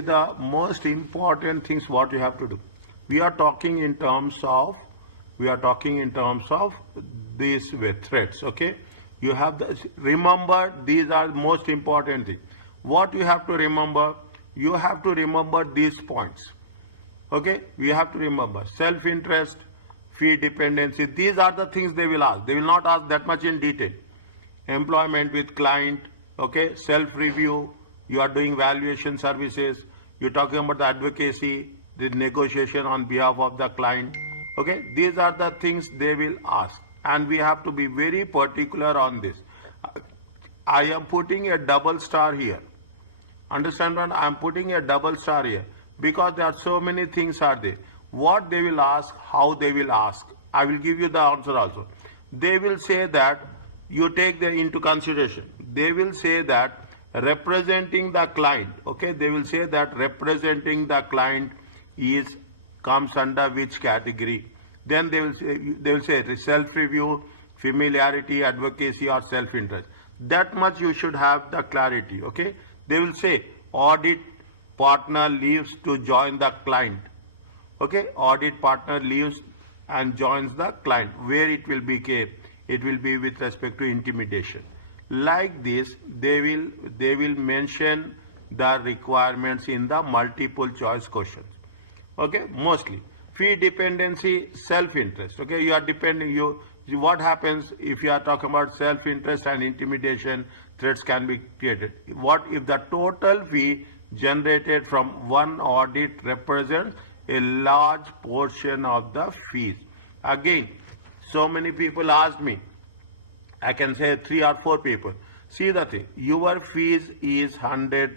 actually the most important things what you have to do. We are talking in terms of these threats. Okay, you have the, remember these are the most important things. What you have to remember? You have to remember these points. Okay, we have to remember self-interest, fee dependency. These are the things they will ask. They will not ask that much in detail. Employment with client, okay, self-review, you are doing valuation services, you're talking about the advocacy, the negotiation on behalf of the client. Okay, these are the things they will ask, and we have to be very particular on this. I am putting a double star here. Understand what? I am putting a double star here because there are so many things are there. What they will ask, how they will ask. I will give you the answer also. They will say that you take them into consideration. They will say that representing the client, okay, they will say that representing the client comes under which category. Then they will say self-review, familiarity, advocacy, or self-interest. That much you should have the clarity, okay. They will say audit partner leaves to join the client. Okay, audit partner leaves and joins the client. Where it will be kept? It will be with respect to intimidation. Like this, they will mention the requirements in the multiple choice questions. Okay, mostly. Fee dependency, self-interest. Okay, you are depending, what happens if you are talking about self-interest and intimidation, threats can be created. What if the total fee generated from one audit represents a large portion of the fees? Again, so many people asked me, I can say 3 or 4 people. See the thing, your fees is $100.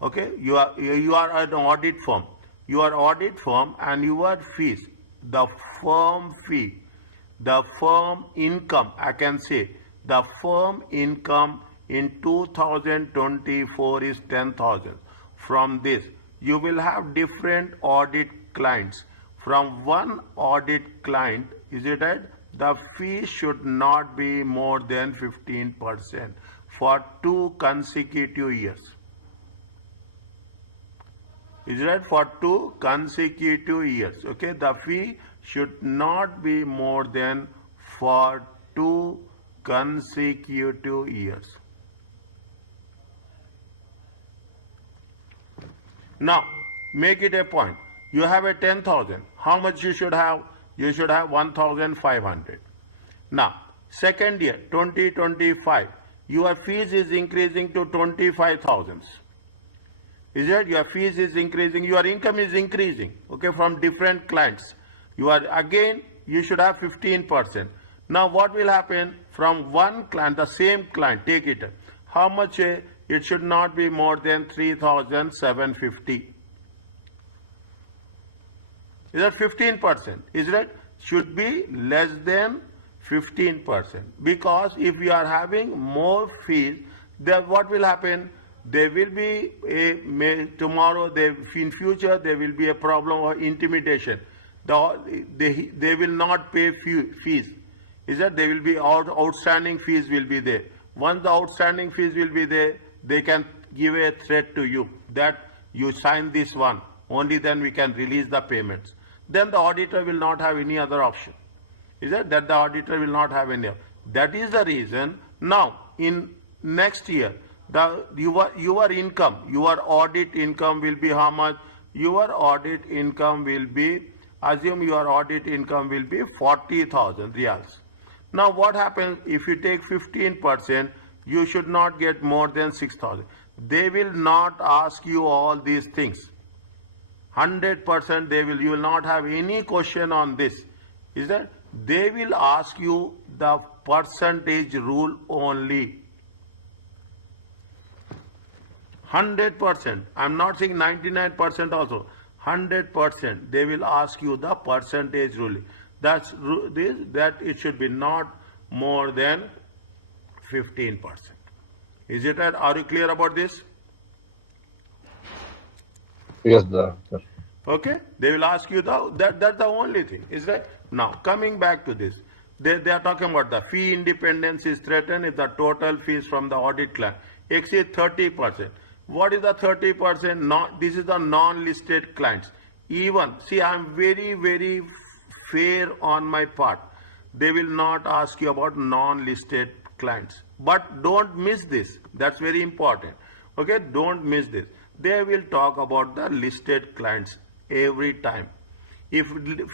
Okay, you are an audit firm. You are audit firm and your fees, the firm fee, the firm income, I can say, the firm income in 2024 is 10,000. From this, you will have different audit clients. From one audit client, is it right? The fee should not be more than 15% for 2 consecutive years. Is it right? For 2 consecutive years. Okay, the fee should not be more than for 2 consecutive years. Now, make it a point. You have a 10,000. How much you should have? You should have 1,500. Now, second year, 2025, your fees is increasing to 25,000. Is it? Your fees is increasing, your income is increasing, okay, from different clients. You are, again, you should have 15%. Now, what will happen from one client, the same client, take it. How much? It should not be more than 3,750. Is that 15%? Is that should be less than 15%? Because if you are having more fees, then what will happen? There will be tomorrow, in future, there will be a problem of intimidation. They will not pay fees. Is that there will be outstanding fees will be there. Once the outstanding fees will be there, they can give a threat to you that you sign this one. Only then we can release the payments. Then the auditor will not have any other option. Is that the auditor will not have any. That is the reason. Now, in next year, your income, your audit income will be how much? Your audit income will be, assume your audit income will be 40,000 reals. Now, what happens if you take 15%? You should not get more than 6,000. They will not ask you all these things. 100% you will not have any question on this. Is that they will ask you the percentage rule only. 100%. I'm not saying 99% also. 100%. They will ask you the percentage rule. That it should be not more than 15%. Is it right? Are you clear about this? Yes, sir. Okay, they will ask you that's the only thing. Is that now coming back to this? They are talking about the fee independence is threatened if the total fees from the audit client exceed 30%. What is the 30%? Not, this is the non-listed clients. Even, see, I am very, very fair on my part. They will not ask you about non-listed clients. But don't miss this. That's very important. Okay, don't miss this. They will talk about the listed clients every time. If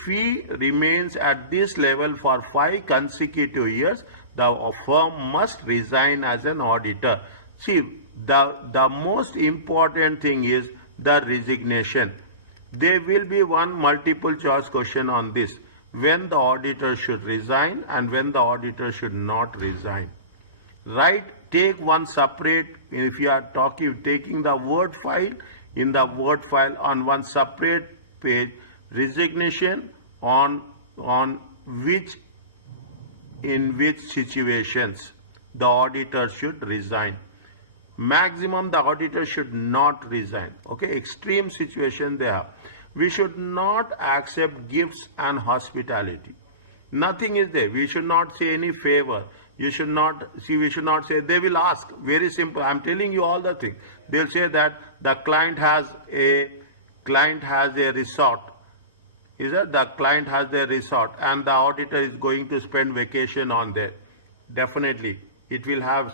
fee remains at this level for 5 consecutive years, the firm must resign as an auditor. See, the most important thing is the resignation. There will be one multiple choice question on this. When the auditor should resign and when the auditor should not resign. Right? Take one separate, if you are taking the Word file, in the Word file on one separate page, resignation on which, in which situations the auditor should resign. Maximum the auditor should not resign. Okay, extreme situation they have. We should not accept gifts and hospitality. Nothing is there. We should not say any favor. You should not see. We should not say. They will ask. Very simple. I'm telling you all the things. They'll say that the client has a resort. Is that the client has their resort and the auditor is going to spend vacation on there? Definitely, it will have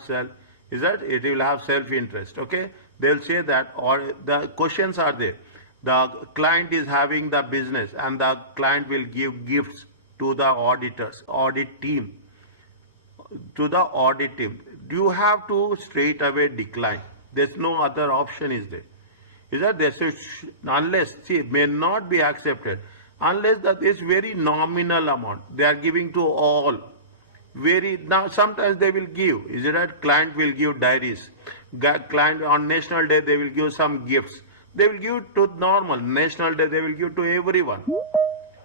it will have self-interest. Okay, they'll say that, or the questions are there. The client is having the business and the client will give gifts to the audit team. You have to straight away decline. There's no other option is there. Is that this is, unless, see, may not be accepted unless that is very nominal amount they are giving to all. Now sometimes they will give, is it right? Client will give diaries. Client on National Day they will give some gifts. They will give to normal. National Day they will give to everyone.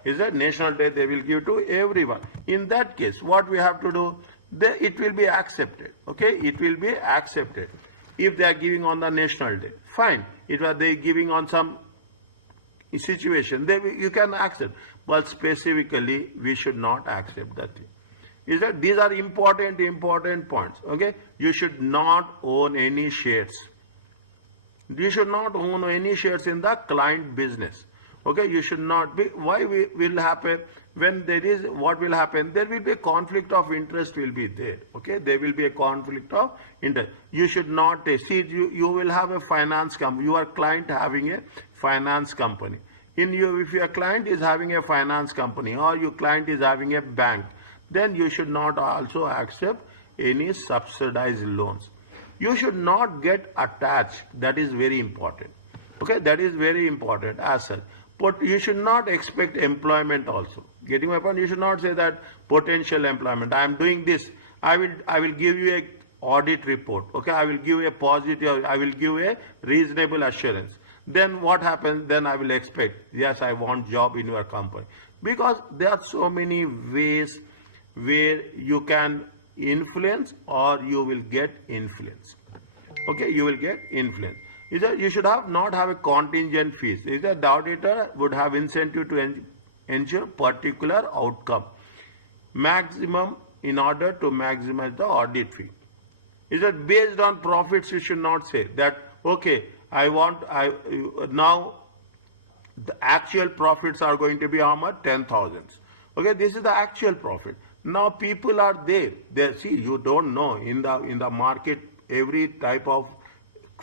Is that National Day they will give to everyone. In that case, what we have to do, it will be accepted. Okay, it will be accepted. If they are giving on the National Day, fine. If they giving on some situation, you can accept. But specifically, we should not accept that thing. Is that these are important points. Okay, you should not own any shares. You should not own any shares in the client business. Okay, you should not be. Why will happen when there is, what will happen? There will be a conflict of interest will be there. Okay, there will be a conflict of interest. You should not see. You will have a finance company. Your client having a finance company. If your client is having a finance company or your client is having a bank, then you should not also accept any subsidized loans. You should not get attached. That is very important. Okay, that is very important as such. But you should not expect employment also. Getting my point? You should not say that potential employment. I am doing this. I will give you a audit report. Okay, I will give a positive. I will give a reasonable assurance. Then what happens? Then I will expect, yes, I want job in your company, because there are so many ways where you can influence or you will get influence. Okay, you will get influence. Is that you should not have a contingent fees. Is that the auditor would have incentive to ensure particular outcome maximum in order to maximize the audit fee. Is that based on profits? You should not say that, okay, now the actual profits are going to be how much? 10,000. Okay, this is the actual profit. Now people are there. See, you don't know in the market every type of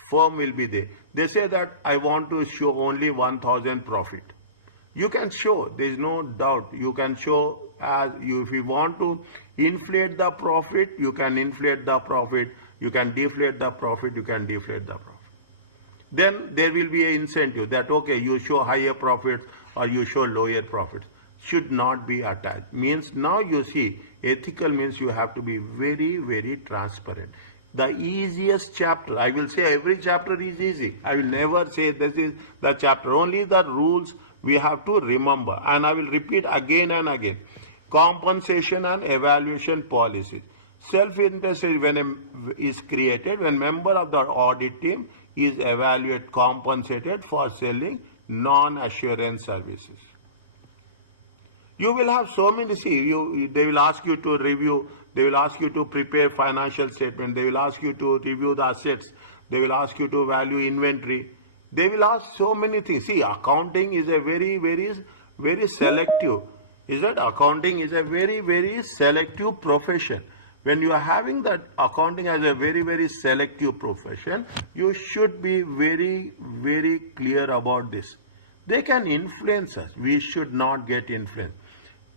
firm will be there. They say that I want to show only 1,000 profit. You can show. There is no doubt. You can show if you want to inflate the profit, you can inflate the profit. You can deflate the profit. You can deflate the profit. Then there will be an incentive that, okay, you show higher profits or you show lower profits. Should not be attached. Means now you see, ethical means you have to be very, very transparent. The easiest chapter, I will say every chapter is easy. I will never say this is the chapter. Only the rules we have to remember. And I will repeat again and again. Compensation and evaluation policies. Self-interest is created when member of the audit team is compensated for selling non-assurance services. You will have so many, they will ask you to review, they will ask you to prepare financial statement, they will ask you to review the assets, They will ask you to value inventory. They will ask so many things. See, accounting is a very selective. Is that accounting is a very selective profession. When you are having that accounting as a very selective profession, you should be very clear about this. They can influence us. We should not get influenced.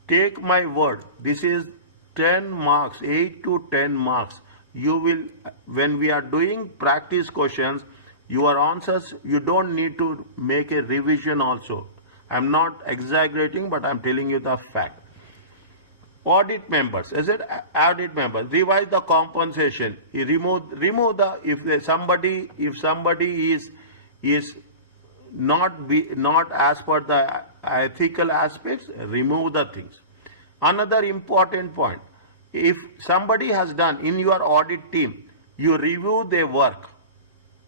Take my word. This is 10 marks, 8 to 10 marks. You will, when we are doing practice questions, your answers, you don't need to make a revision also. I'm not exaggerating, but I'm telling you the fact. Audit members, is it audit members? Revise the compensation. Remove the if somebody is not as per the ethical aspects, remove the things. Another important point: if somebody has done in your audit team, you review their work.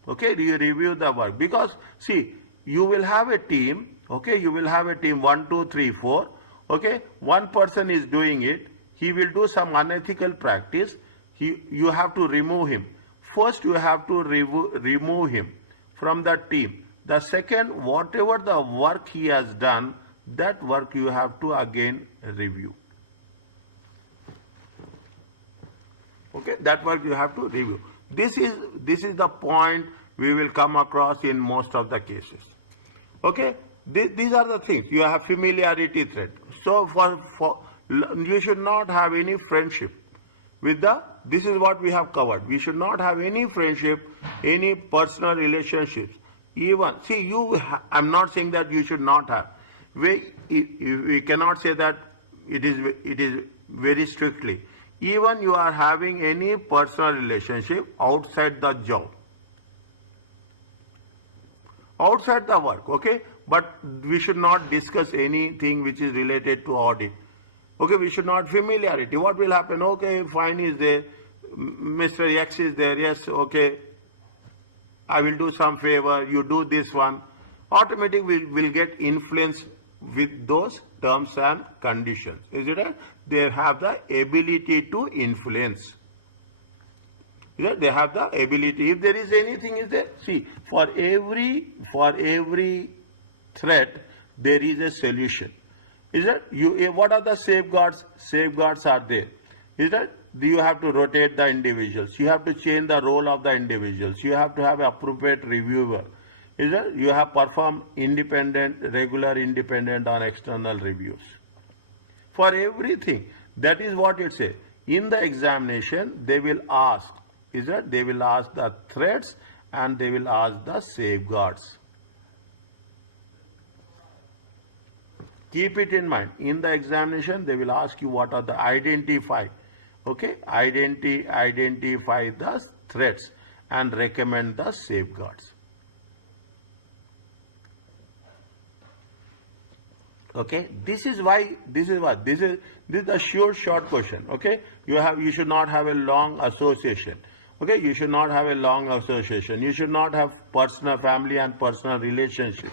Okay, you review the work, because see, you will have a team. Okay, you will have a team 1, 2, 3, 4. Okay, one person is doing it. He will do some unethical practice. You have to remove him. First, you have to remove him from the team. The second, whatever the work he has done, that work you have to again review. Okay, that work you have to review. This is the point we will come across in most of the cases. Okay, these are the things. You have familiarity threat. So you should not have any friendship with this is what we have covered. We should not have any friendship, any personal relationships. Even, see, I'm not saying that you should not have. We cannot say that it is very strictly. Even you are having any personal relationship outside the job, outside the work, okay? But we should not discuss anything which is related to audit. Okay, we should not familiarity. What will happen? Okay, fine is there. Mr. X is there. Yes, okay. I will do some favor. You do this one. Automatically will get influenced with those terms and conditions. Is it right? They have the ability to influence. They have the ability. If there is anything is there, see, for every threat there is a solution. Is that what are the safeguards? Safeguards are there. Is that you have to rotate the individuals. You have to change the role of the individuals. You have to have an appropriate reviewer. Is that you have performed regular independent on external reviews. For everything, that is what it says. In the examination, they will ask. Is that they will ask the threats and they will ask the safeguards. Keep it in mind. In the examination, they will ask you what are the identify. Okay, identify the threats and recommend the safeguards. Okay, this is the short question. Okay, you should not have a long association. Okay, you should not have a long association. You should not have personal, family and personal relationships.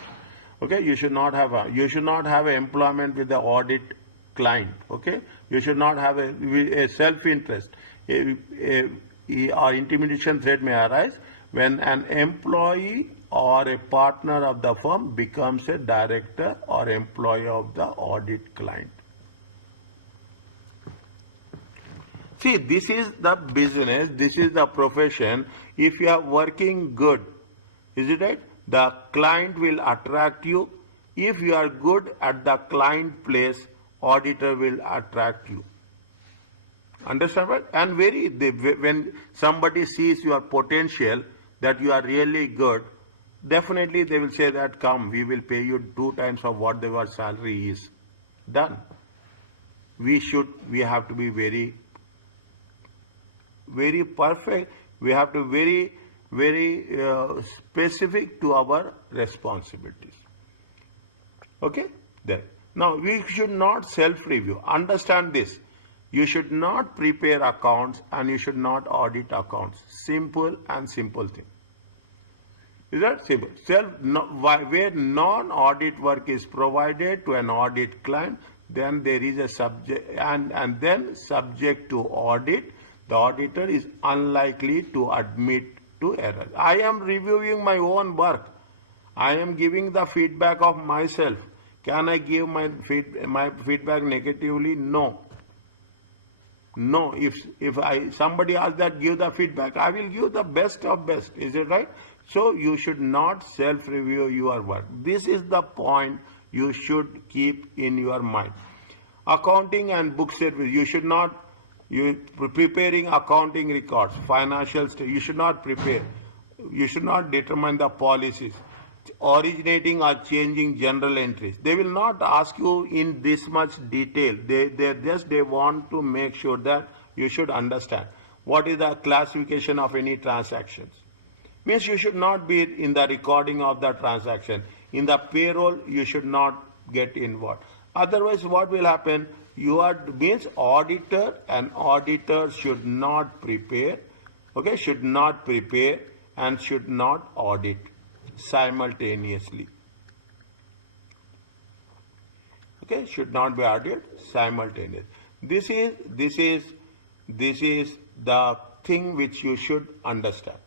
Okay, you should not have employment with the audit client. Okay, you should not have a self-interest. Or intimidation threat may arise when an employee or a partner of the firm becomes a director or employee of the audit client. See, this is the business, this is the profession. If you are working good, is it right? The client will attract you. If you are good at the client place, auditor will attract you. Understand what? And when somebody sees your potential, that you are really good, definitely they will say that, come, we will pay you 2 times of what your salary is. Done. We have to be very perfect. We have to very specific to our responsibilities. Okay? There. Now, we should not self-review. Understand this. You should not prepare accounts and you should not audit accounts. Simple thing. Is that simple? Where non-audit work is provided to an audit client, then there is a subject, and then subject to audit, the auditor is unlikely to admit to errors. I am reviewing my own work. I am giving the feedback of myself. Can I give my feedback negatively? No. No. If somebody asks that give the feedback, I will give the best of best. Is it right? So you should not self-review your work. This is the point you should keep in your mind. Accounting and book service. You should not preparing accounting records, financial you should not prepare. You should not determine the policies, originating or changing journal entries. They will not ask you in this much detail. They want to make sure that you should understand what is the classification of any transactions. Means you should not be in the recording of the transaction. In the payroll, you should not get involved. Otherwise, what will happen? You are means auditor, and auditor should not prepare, okay, should not prepare and should not audit simultaneously. Okay, should not be audited simultaneously. This is the thing which you should understand.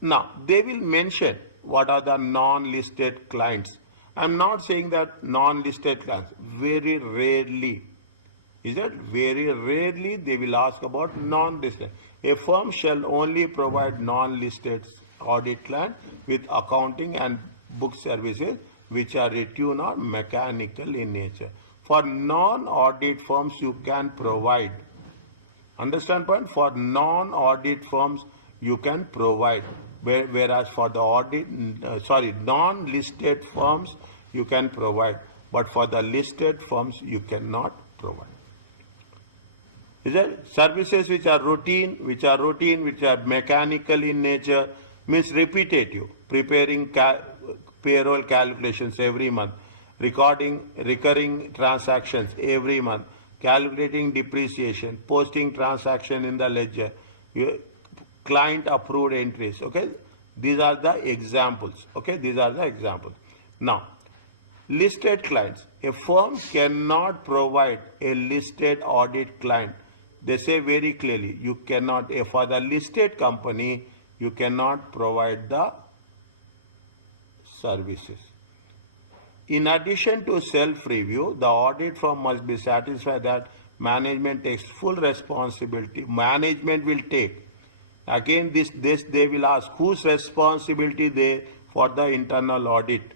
Now they will mention what are the non-listed clients. I'm not saying that non-listed clients. Very rarely. Is that very rarely they will ask about non-listed. A firm shall only provide non-listed audit client with accounting and book services which are routine or mechanical in nature. For non-audit firms, you can provide. Understand point? For non-audit firms, you can provide. Whereas for the non-listed firms, you can provide. But for the listed firms, you cannot provide. Is there services which are routine, which are mechanical in nature, means repetitive, preparing payroll calculations every month, recurring transactions every month, calculating depreciation, posting transaction in the ledger, client approved entries. Okay, these are the examples. Okay, these are the examples. Now, listed clients. A firm cannot provide a listed audit client. They say very clearly, you cannot, for the listed company, you cannot provide the services. In addition to self-review, the audit firm must be satisfied that management takes full responsibility. Management will take. Again, this they will ask, whose responsibility they for the internal audit?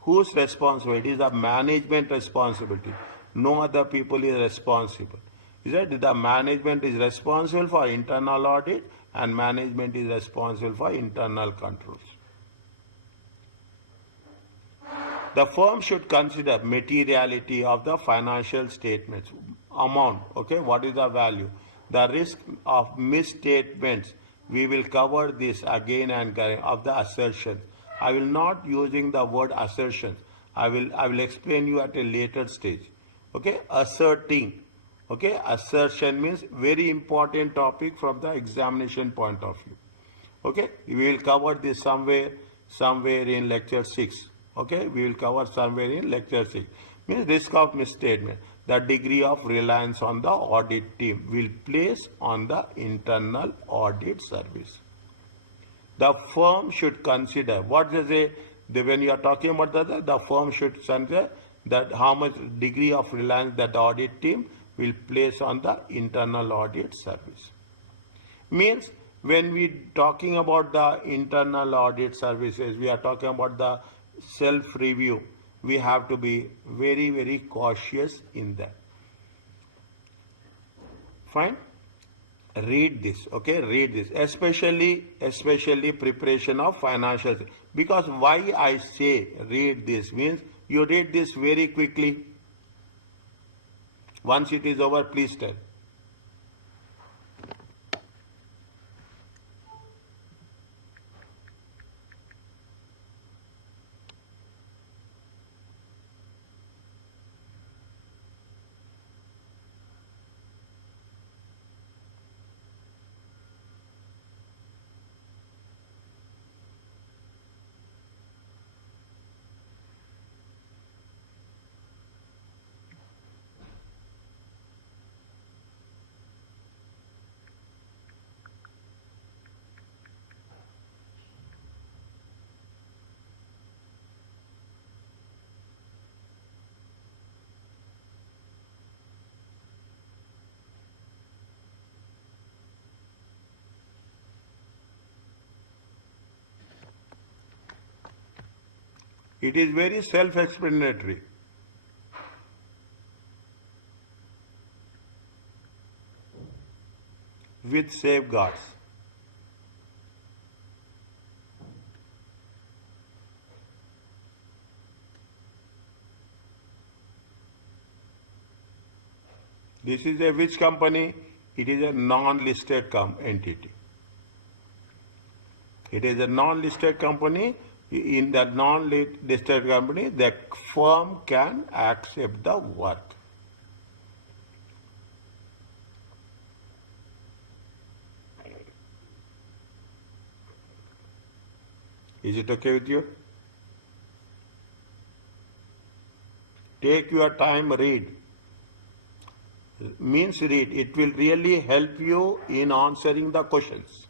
Whose responsibility? It is the management responsibility. No other people is responsible. Is that the management is responsible for internal audit and management is responsible for internal controls. The firm should consider materiality of the financial statements, amount, okay, what is the value, the risk of misstatements. We will cover this again and again of the assertions. I will not using the word assertions. I will explain you at a later stage. Okay, asserting. Okay, assertion means very important topic from the examination point of view. Okay, we will cover this somewhere in lecture 6. Okay, we will cover somewhere in lecture 6. Means risk of misstatement. The degree of reliance on the audit team will place on the internal audit service. The firm should consider, what they say, when you are talking about the firm should consider that how much degree of reliance that the audit team will place on the internal audit service. Means when we talking about the internal audit services, we are talking about the self-review. We have to be very, very cautious in that. Fine? Read this, okay? Read this, especially preparation of financials. Because why I say read this means you read this very quickly. Once it is over, please tell. It is very self-explanatory. With safeguards. This is a which company? It is a non-listed entity. It is a non-listed company. In that non-listed company, the firm can accept the work. Is it okay with you? Take your time, read. Means read. It will really help you in answering the questions.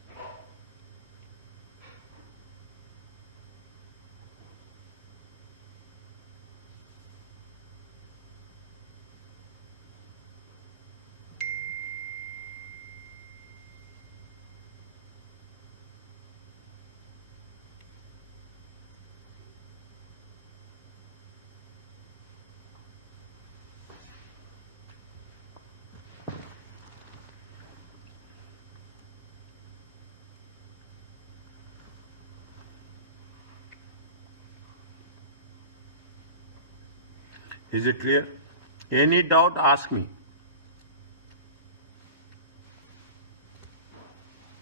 Is it clear? Any doubt, ask me.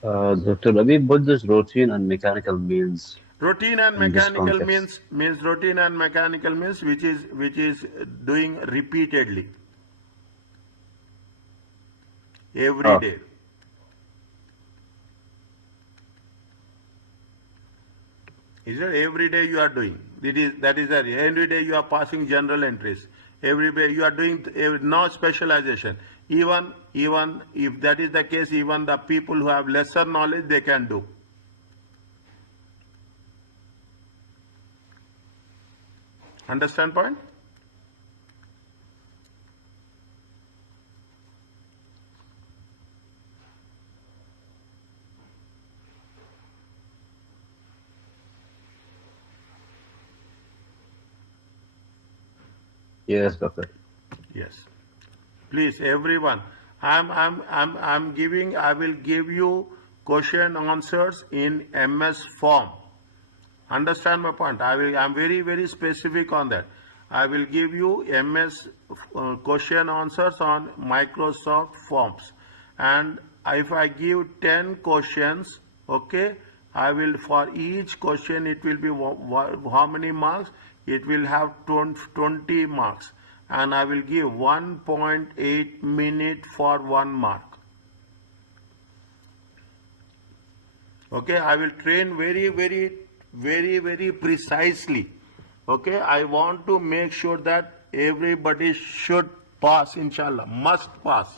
Dr. Ravi, what does routine and mechanical means Routine and in this mechanical context? means routine and mechanical means which is doing repeatedly every Oh, day. Is it every day you are doing? That is every day you are passing journal entries. Every day you are doing no specialization. Even if that is the case, even the people who have lesser knowledge they can do. Understand point? yes, doctor. Yes. Please, everyone. I will give you question answers in MS form. Understand my point? I'm very, very specific on that. I will give you MS question answers on Microsoft Forms. And if I give 10 questions, okay, I will, for each question, it will be how many marks? It will have 20 marks. And I will give 1.8 minute for 1 mark. Okay, I will train very precisely. Okay, I want to make sure that everybody should pass, inshallah, must pass.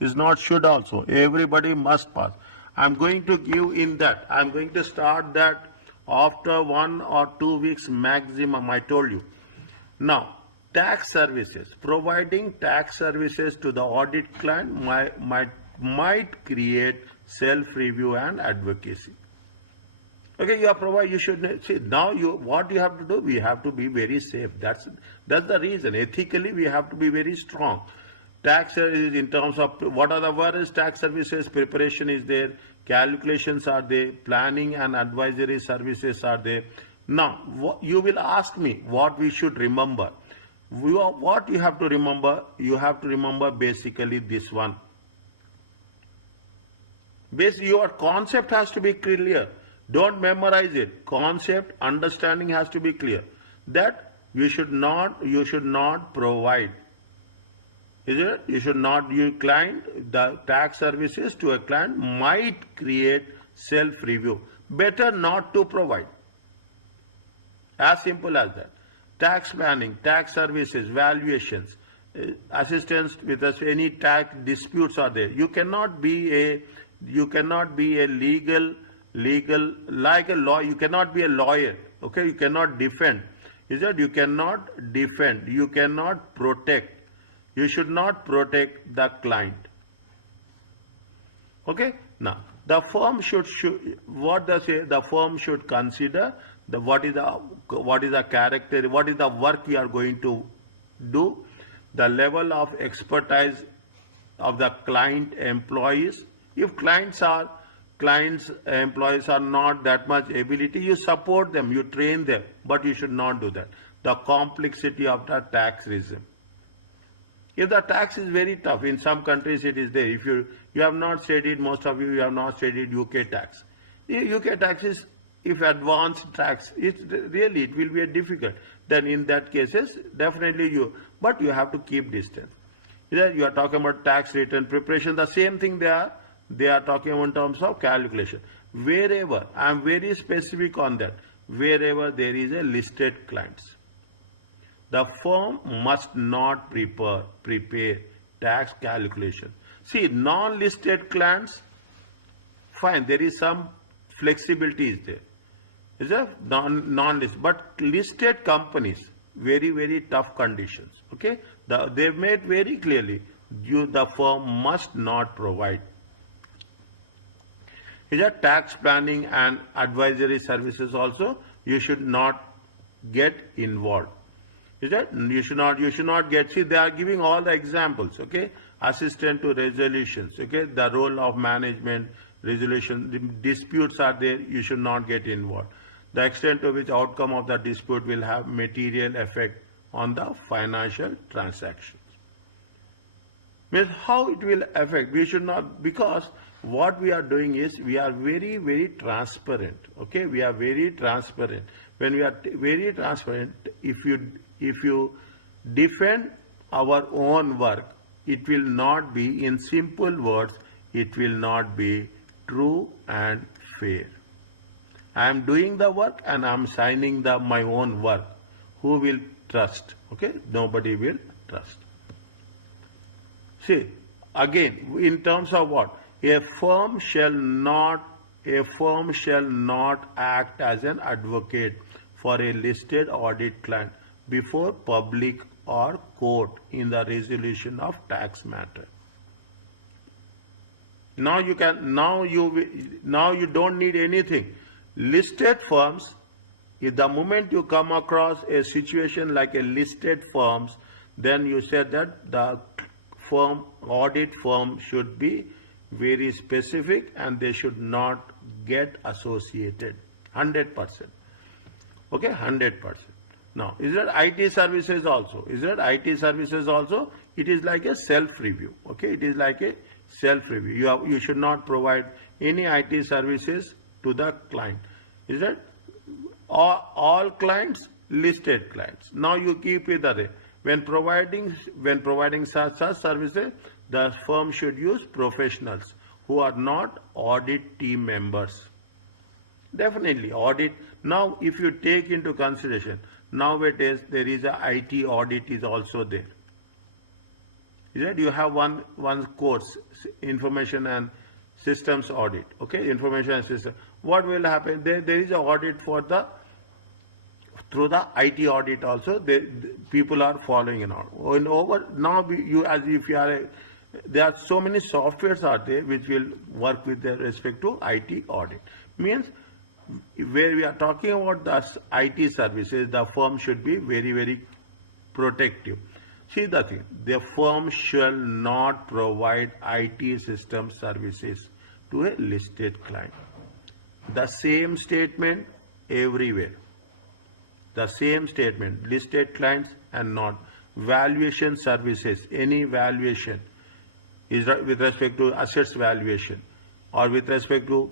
Is not should also, everybody must pass. I'm going to give in that. I'm going to start that after 1 or 2 weeks maximum, I told you. Now, tax services. Providing tax services to the audit client might create self-review and advocacy. Okay, you should see now what you have to do, we have to be very safe. That's the reason. Ethically, we have to be very strong. Tax is in terms of what are the words, tax services, preparation is there, calculations are there, planning and advisory services are there. Now, you will ask me what we should remember. What you have to remember? You have to remember basically this one. Your concept has to be clear. Don't memorize it. Concept, understanding has to be clear. That you should not provide. Is it? You should not, the tax services to a client might create self-review. Better not to provide. As simple as that. Tax planning, tax services, valuations, assistance with us, any tax disputes are there. You cannot be a legal like a law. You cannot be a lawyer. Okay, you cannot defend. Is that you cannot defend? You cannot protect. You should not protect the client. Okay. Now the firm should what does say? The firm should consider what is the character, what is the work you are going to do, the level of expertise of the client employees. If clients employees are not that much ability, you support them, you train them, but you should not do that. The complexity of the tax regime. If the tax is very tough, in some countries it is there. If you have not studied, most of you have not studied UK tax. The UK tax is, if advanced tax, it will be a difficult. Then in that cases, definitely but you have to keep distance. Either you are talking about tax return preparation, the same thing they are talking about in terms of calculation. Wherever, I am very specific on that, wherever there is a listed clients, the firm must not prepare tax calculation. See, non-listed clients, fine, there is some flexibility is there. Is a non-listed, but listed companies, very, very tough conditions. Okay, they've made very clearly, the firm must not provide. Is a tax planning and advisory services also, you should not get involved. Is that you should not get, see, they are giving all the examples. Okay, assistant to resolutions. Okay, the role of management, resolution, disputes are there, you should not get involved. The extent to which outcome of the dispute will have material effect on the financial transactions. Means how it will affect, we should not, because what we are doing is we are very, very transparent. Okay, we are very transparent. When we are very transparent, if you defend our own work, it will not be, in simple words, it will not be true and fair. I am doing the work and I am signing my own work. Who will trust? Okay, nobody will trust. See, again, in terms of what? A firm shall not act as an advocate for a listed audit client before public or court in the resolution of tax matter. Now you don't need anything. Listed firms, if the moment you come across a situation like a listed firms, then you said that the audit firm should be very specific and they should not get associated. 100%. Okay, 100%. Now, is that IT services also? It is like a self-review. Okay, it is like a self-review. You should not provide any IT services to the client. Is that all clients, listed clients? Now you keep it that way. When providing such services, the firm should use professionals who are not audit team members. Definitely audit. Now, if you take into consideration, nowadays there is a IT audit is also there. Is that you have one course, information and systems audit. Okay, information and system. What will happen? There is an audit through the IT audit also. People are following it now. There are so many softwares are there which will work with respect to IT audit. Means where we are talking about the IT services, the firm should be very, very protective. See the thing, the firm shall not provide IT system services to a listed client. The same statement everywhere. The same statement, listed clients and not. Valuation services, any valuation is with respect to assets valuation or with respect to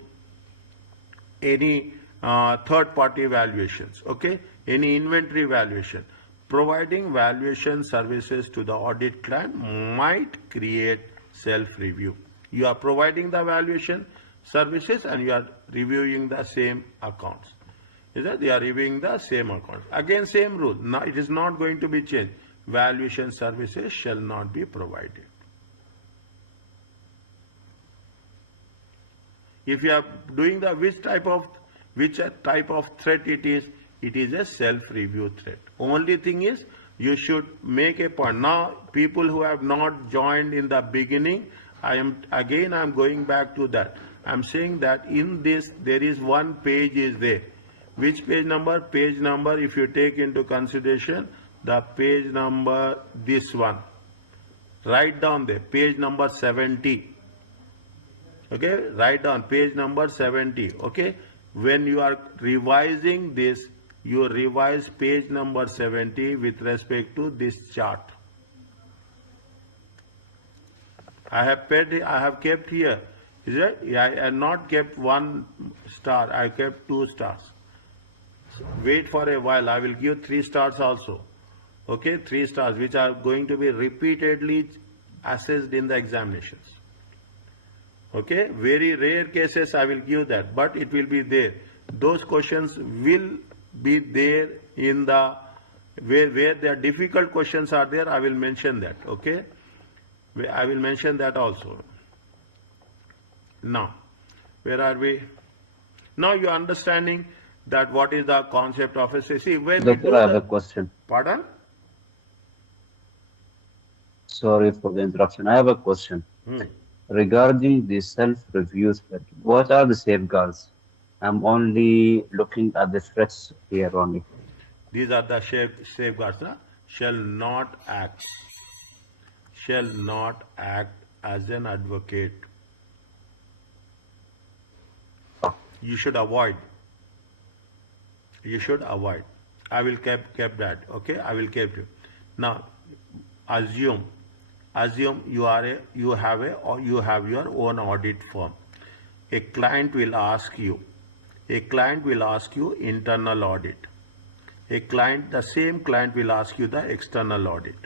any third-party valuations, okay, any inventory valuation. Providing valuation services to the audit client might create self-review. You are providing the valuation services and you are reviewing the same accounts. Is that they are reviewing the same accounts. Again, same rule. Now it is not going to be changed. Valuation services shall not be provided. If you are doing the which type of threat it is a self-review threat. Only thing is you should make a point. Now people who have not joined in the beginning, I am going back to that. I am saying that in this there is one page is there Which page number? Page number, if you take into consideration the page number, this one. Write down there, page number 70. Okay, write down page number 70. Okay, when you are revising this, you revise page number 70 with respect to this chart. I have kept here. Is it? I have not kept 1 star. I kept 2 stars. Wait for a while. I will give 3 stars also. Okay, 3 stars, which are going to be repeatedly assessed in the examinations. Okay, very rare cases I will give that, but it will be there. Those questions will be there in the where the difficult questions are there. I will mention that. Okay, I will mention that also. Now, where are we? Now you are understanding that what is the concept of a see when we do Doctor, I have a question. Pardon? Sorry for the interruption. I have a question. Regarding the self-reviews, what are the safeguards? I'm only looking at the threats here only. These are the safeguards. Shall not act as an advocate. You should avoid. I will keep that. Okay, I will keep you. Now, assume you have your own audit firm. A client will ask you internal audit. The same client will ask you the external audit.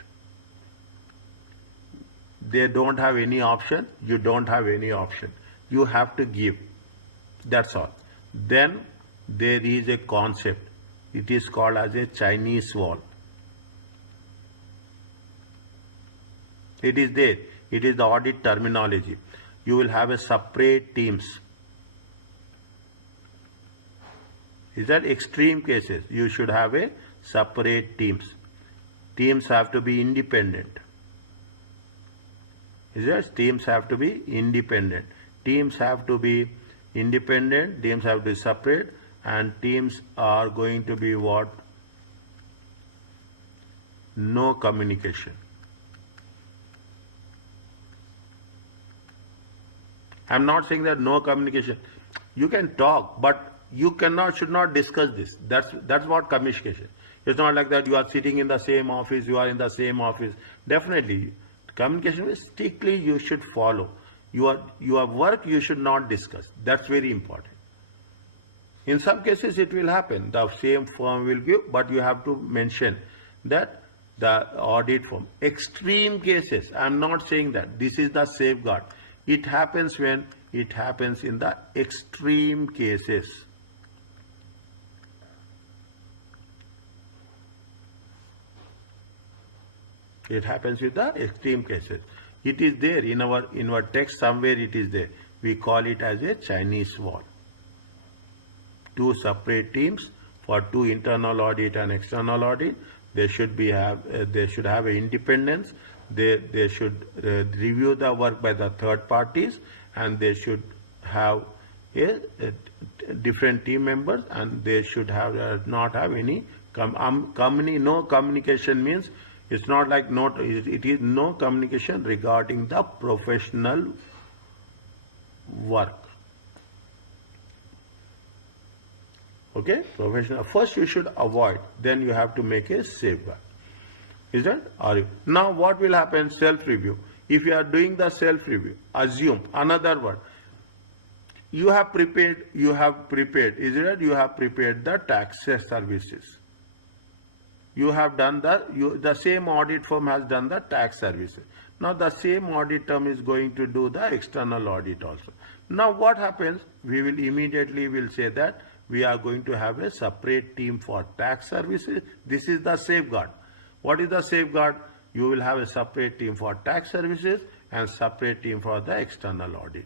They don't have any option, you don't have any option. You have to give. That's all. Then there is a concept. It is called as a Chinese wall. It is there. It is the audit terminology. You will have a separate teams. Is that extreme cases? You should have a separate teams. Teams have to be independent. Is that? Teams have to be independent. Teams have to be independent. Teams have to be separate. And teams are going to be what? No communication. I'm not saying that no communication. You can talk, but you should not discuss this. That's what communication. It's not like that you are sitting in the same office, you are in the same office. Definitely, communication is strictly you should follow. Your work you should not discuss. That's very important. In some cases it will happen. The same firm will give, but you have to mention that the audit firm. Extreme cases, I'm not saying that. This is the safeguard. It happens when it happens in the extreme cases. It happens with the extreme cases. It is there in our text somewhere. It is there. We call it as a Chinese wall. 2 separate teams for 2 internal audit and external audit. They should have a independence. They should review the work by the third parties, and they should have a different team members, and they should have not have any no communication means it's not like it is no communication regarding the professional work. Okay, professional. First you should avoid, then you have to make a safeguard. Is that? Now what will happen? Self-review. If you are doing the self-review, assume another word. You have prepared, is it? You have prepared the tax services. You have done the same audit firm has done the tax services. Now the same audit firm is going to do the external audit also. Now what happens? We will immediately say that we are going to have a separate team for tax services. This is the safeguard. What is the safeguard? You will have a separate team for tax services and separate team for the external audit.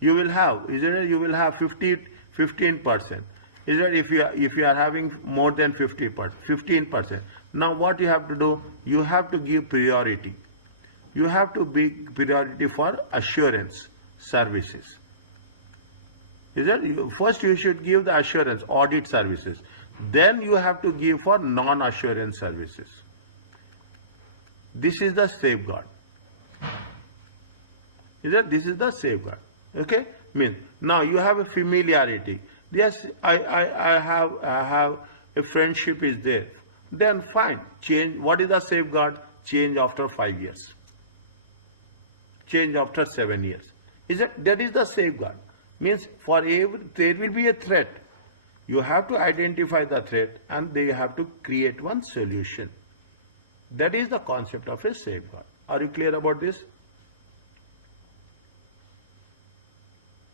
You will have, isn't it? You will have 15%. Is that if you are having more than 15%? Now what you have to do? You have to give priority. you have to be priority for assurance services. Is that first you should give the assurance audit services, then you have to give for non-assurance services. This is the safeguard. Is that this is the safeguard? Okay, means now you have a familiarity. Yes, I have a friendship is there. Then fine, change. What is the safeguard? Change after 5 years. Change after 7 years. Is that is the safeguard? Means for every there will be a threat. You have to identify the threat and they have to create one solution. That is the concept of a safeguard. Are you clear about this?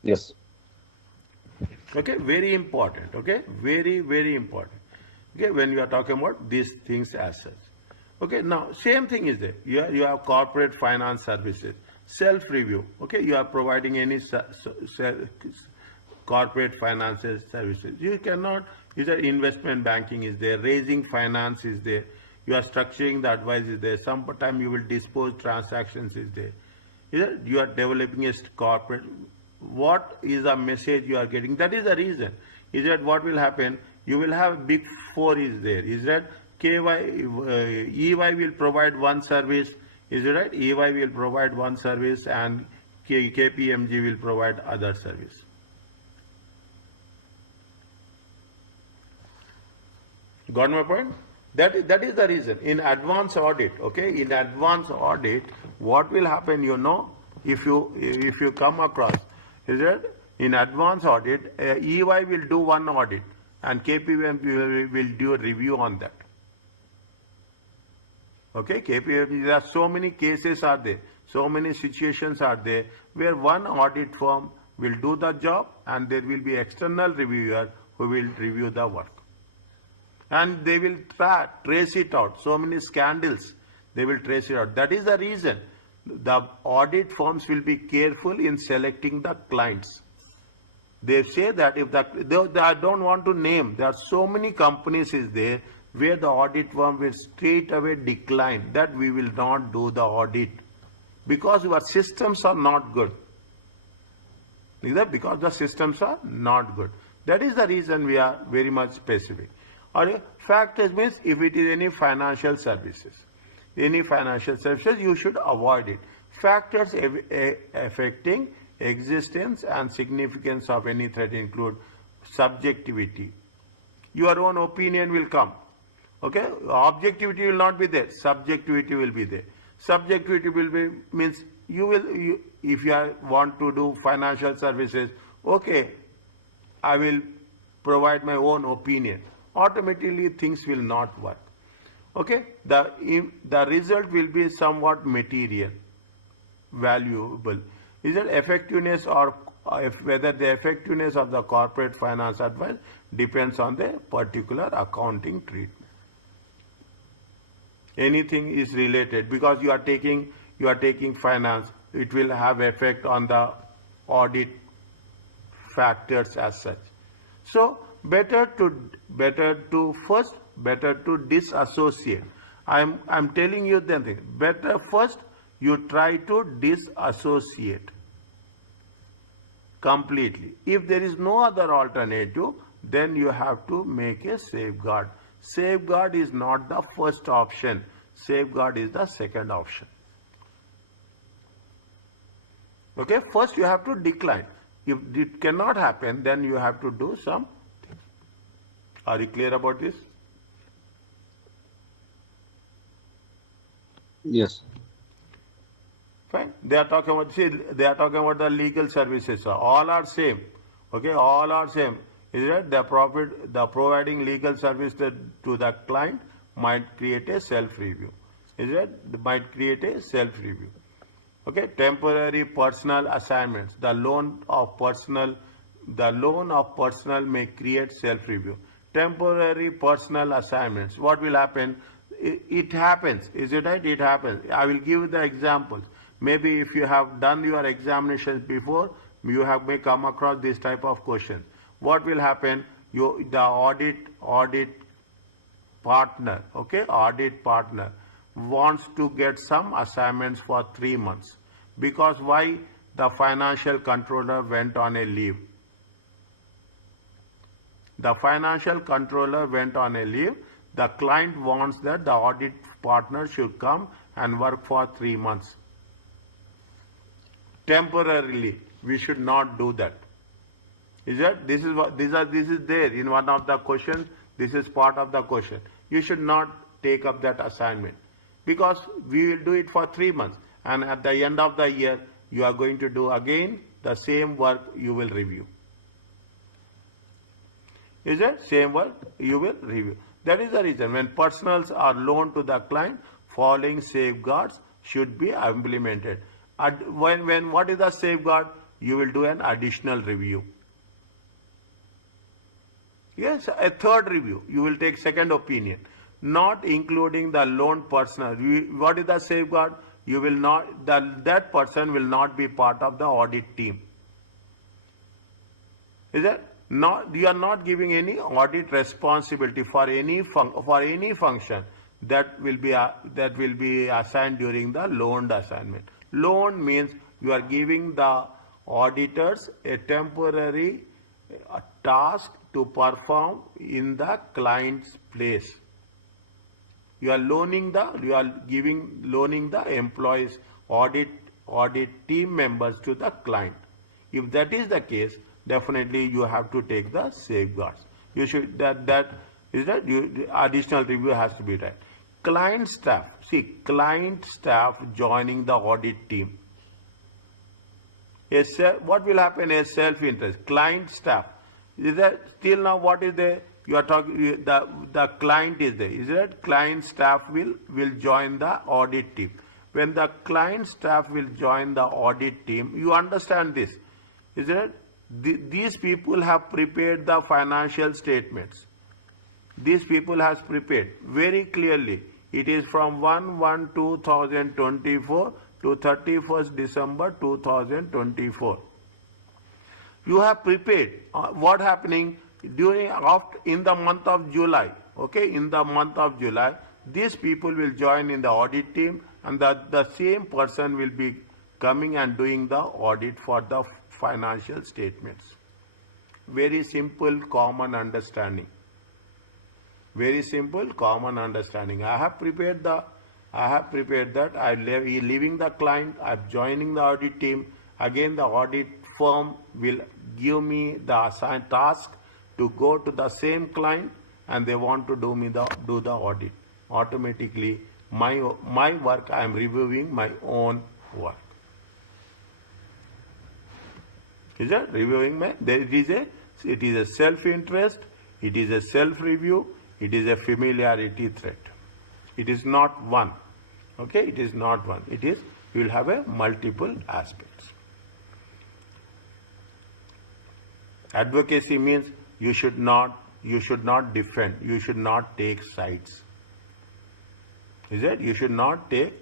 Yes. Okay, very important. Okay, very, very important. Okay, when you are talking about these things as such. Okay, now same thing is there. You have corporate finance services, self-review. Okay, you are providing any corporate finances services. You cannot, is there investment banking is there, raising finance is there, you are structuring the advice is there, sometime you will dispose transactions is there. You are developing a corporate, what is the message you are getting? That is the reason. Is that what will happen? You will have big four is there. Is that EY will provide one service, is it right? EY will provide one service and KPMG will provide other service. Got my point? That is the reason. In advanced audit, okay, in advanced audit, what will happen, if you come across, is that in advanced audit, EY will do one audit and KPMG will do a review on that. Okay, KPMG, there are so many cases are there, so many situations are there where one audit firm will do the job and there will be external reviewer who will review the work. And they will trace it out. So many scandals, they will trace it out. That is the reason the audit firms will be careful in selecting the clients. They say that if I don't want to name, there are so many companies is there where the audit firm will straight away decline that we will not do the audit because our systems are not good. Because the systems are not good. That is the reason we are very much specific. Or factors means if it is any financial services, you should avoid it. Factors affecting existence and significance of any threat include subjectivity. Your own opinion will come. Okay, objectivity will not be there. Subjectivity will be there. Subjectivity will be means if you want to do financial services, okay, I will provide my own opinion. Automatically things will not work. Okay, the result will be somewhat material, valuable. Is it effectiveness or whether the effectiveness of the corporate finance advice depends on the particular accounting treatment. Anything is related because you are taking finance, it will have effect on the audit factors as such. So better to disassociate. I'm telling you the thing. Better first you try to disassociate completely. If there is no other alternative, then you have to make a safeguard. Safeguard is not the first option. Safeguard is the second option. Okay, first you have to decline. If it cannot happen, then you have to do something. Are you clear about this? Yes. Fine. They are talking about the legal services. All are same. Okay, all are same. Is that the providing legal service to the client might create a self-review. Is that might create a self-review. Okay, temporary personal assignments. The loan of personal may create self-review. Temporary personal assignments. What will happen? It happens. Is it right? It happens. I will give you the examples. Maybe if you have done your examinations before, you may come across this type of question. What will happen? The audit partner, okay, audit partner wants to get some assignments for 3 months. Because why? The financial controller went on a leave. The financial controller went on a leave. The client wants that the audit partner should come and work for 3 months. Temporarily, we should not do that. Is that this is what this is there in one of the questions? This is part of the question. You should not take up that assignment because we will do it for 3 months, and at the end of the year you are going to do again the same work. You will review. Is it same work? You will review. That is the reason when personals are loaned to the client, following safeguards should be implemented. When what is the safeguard? You will do an additional review. Yes, a third review. You will take second opinion, not including the loaned personal. What is the safeguard? You will not, that person will not be part of the audit team. Is it? Not, you are not giving any audit responsibility for any function that will be assigned during the loaned assignment. Loan means you are giving the auditors a temporary task to perform in the client's place. You are loaning the employees, audit team members to the client. If that is the case, definitely you have to take the safeguards. You should additional review has to be done. Client staff, client staff joining the audit team. What will happen is self-interest. Client staff. Is that still now what is there? You are talking the client is there. Is that client staff will join the audit team. When the client staff will join the audit team, you understand this. Is it? These people have prepared the financial statements. These people has prepared very clearly. It is from 1/1/2024 to 31st December 2024. You have prepared. What happening in the month of July? Okay, in the month of July, these people will join in the audit team, and the same person will be coming and doing the audit for the financial statements. Very simple, common understanding. Very simple, common understanding. I have prepared that. I'm leaving the client. I'm joining the audit team. Again, the audit firm will give me the assigned task to go to the same client, and they want to do the audit. Automatically, my work, I am reviewing my own work. Is that reviewing it is a self-interest, it is a self-review, it is a familiarity threat. It is not one. Okay, it is not one. It is, you will have a multiple aspects. Advocacy means you should not defend, you should not take sides. Is it? You should not take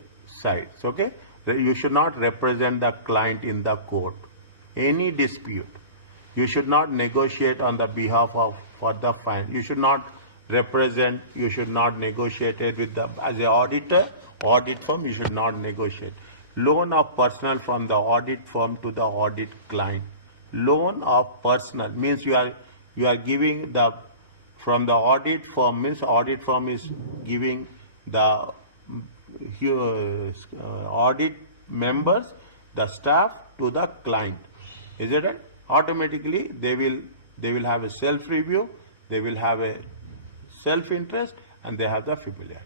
sides. Okay? You should not represent the client in the court. Any dispute, you should not negotiate on the behalf of for the fine. You should not represent, you should not negotiate it with the, as an auditor, audit firm, you should not negotiate. Loan of personal from the audit firm to the audit client. Loan of personal means you are giving the, from the audit firm, means audit firm is giving the audit members, the staff to the client. Is it right? Automatically they will have a self-review, they will have a self-interest, and they have the familiarity.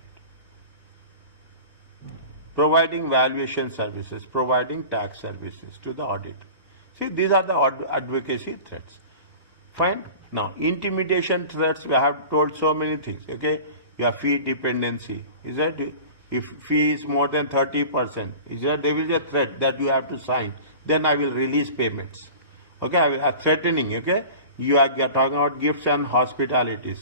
Providing valuation services, providing tax services to the auditor. See, these are the advocacy threats. Fine. Now, intimidation threats, we have told so many things. Okay, your fee dependency. Is that if fee is more than 30%, is that there is a threat that you have to sign? Then I will release payments. Okay, I will threatening. Okay, you are talking about gifts and hospitalities.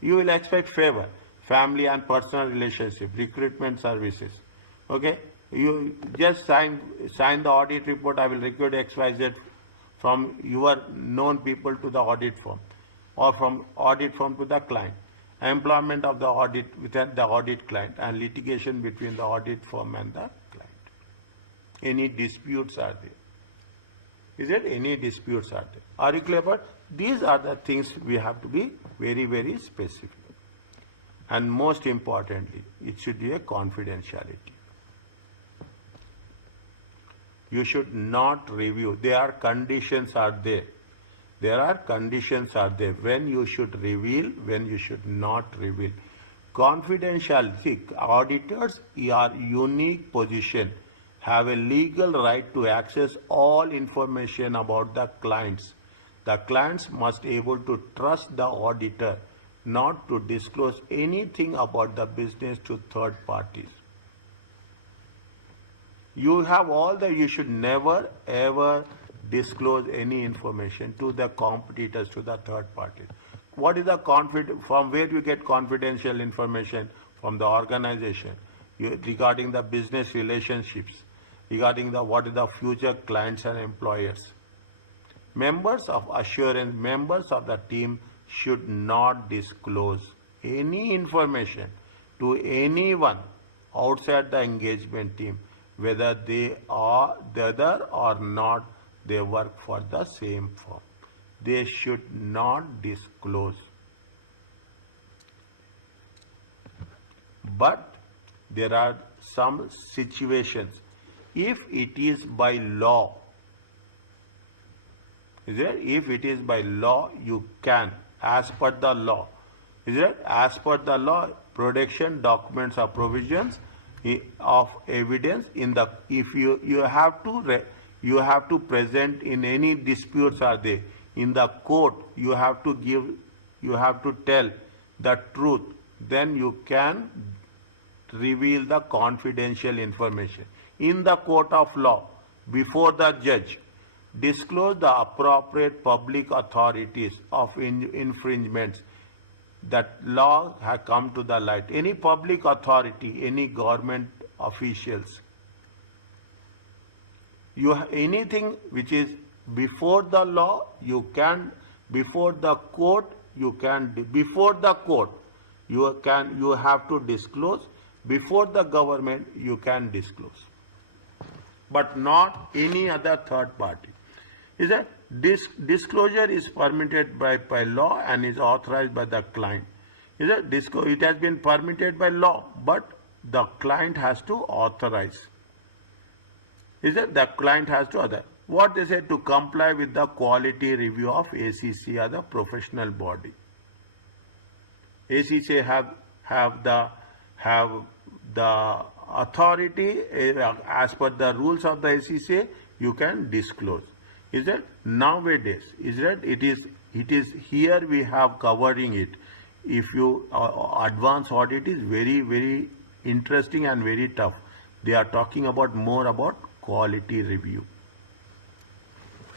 You will expect favor, family and personal relationship, recruitment services. Okay, you just sign the audit report. I will recruit XYZ from your known people to the audit firm, or from audit firm to the client. employment of the audit within the audit client, and litigation between the audit firm and the client. Any disputes are there? Is it any disputes are there? Are you clear about? These are the things we have to be very, very specific. And most importantly, it should be a confidentiality. You should not review. There are conditions are there. There are conditions are there when you should reveal, when you should not reveal. Confidentiality, auditors are unique position, have a legal right to access all information about the clients. The clients must able to trust the auditor not to disclose anything about the business to third parties. You have all the, you should never ever disclose any information to the competitors, to the third parties. What is the from where you get confidential information? From the organization, regarding the business relationships, regarding the what is the future clients and employers. Members of assurance, members of the team should not disclose any information to anyone outside the engagement team, whether they are whether or not they work for the same firm. They should not disclose. But there are some situations, if it is by law, is it? If it is by law, you can, as per the law. Is it? As per the law, production documents or provisions of evidence in the, if you have to present in any disputes are there in the court, you have to tell the truth, then you can reveal the confidential information in the court of law before the judge. Disclose the appropriate public authorities of infringements that law have come to the light. Any public authority, any government officials, anything which is before the law, you can, before the court, you can, before the court, you have to disclose. Before the government, you can disclose, but not any other third party. Is that disclosure is permitted by law and is authorized by the client. Is that it has been permitted by law, but the client has to authorize. Is that the client has to authorize. What they say, to comply with the quality review of ACCA, the professional body. ACCA have the authority as per the rules of the ACCA. You can disclose. Is that nowadays? Is that it is here we have covering it. If you advanced audit is very, very interesting and very tough. They are talking about more about quality review.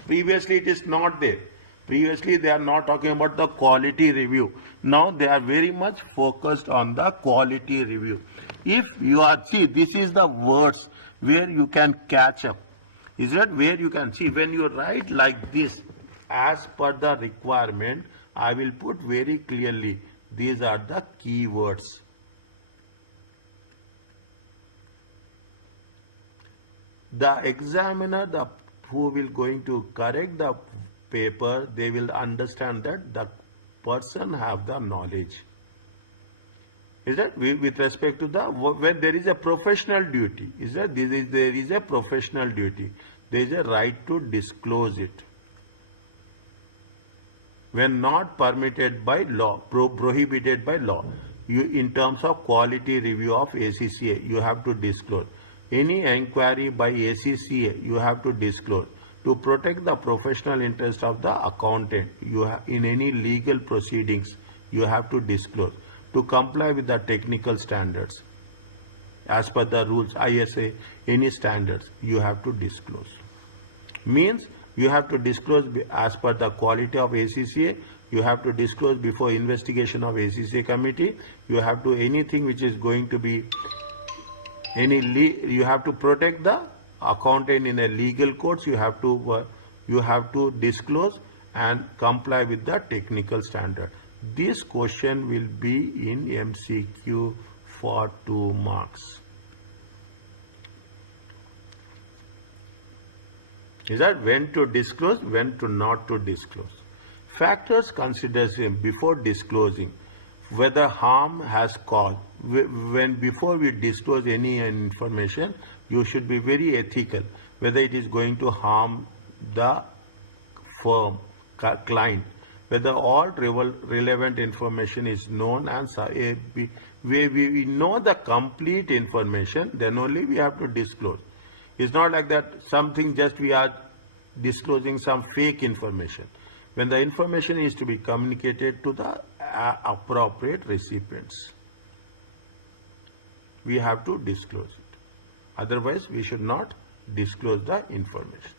Previously it is not there. Previously they are not talking about the quality review. Now they are very much focused on the quality review. If you are, see, this is the words where you can catch up. Is that where you can see when you write like this, as per the requirement, I will put very clearly, these are the key words. The examiner, who will going to correct the paper, they will understand that the person have the knowledge. Is that with respect to the, when there is a professional duty, is that there is a professional duty, there is a right to disclose it. When not permitted by law, prohibited by law, you, in terms of quality review of ACCA, you have to disclose. Any inquiry by ACCA, you have to disclose. To protect the professional interest of the accountant, in any legal proceedings, you have to disclose. To comply with the technical standards, as per the rules, ISA, any standards, you have to disclose. Means you have to disclose as per the quality of ACCA, you have to disclose before investigation of ACCA committee, you have to, anything which is going to be, you have to protect the accountant in a legal courts, you have to disclose and comply with the technical standard. This question will be in MCQ for 2 marks. Is that when to disclose, when to not to disclose. Factors considered before disclosing whether harm has caused. When before we disclose any information, you should be very ethical whether it is going to harm the firm, client, whether all relevant information is known and we know the complete information, then only we have to disclose. It's not like that something just we are disclosing some fake information. When the information is to be communicated to the appropriate recipients, we have to disclose it. Otherwise, we should not disclose the information.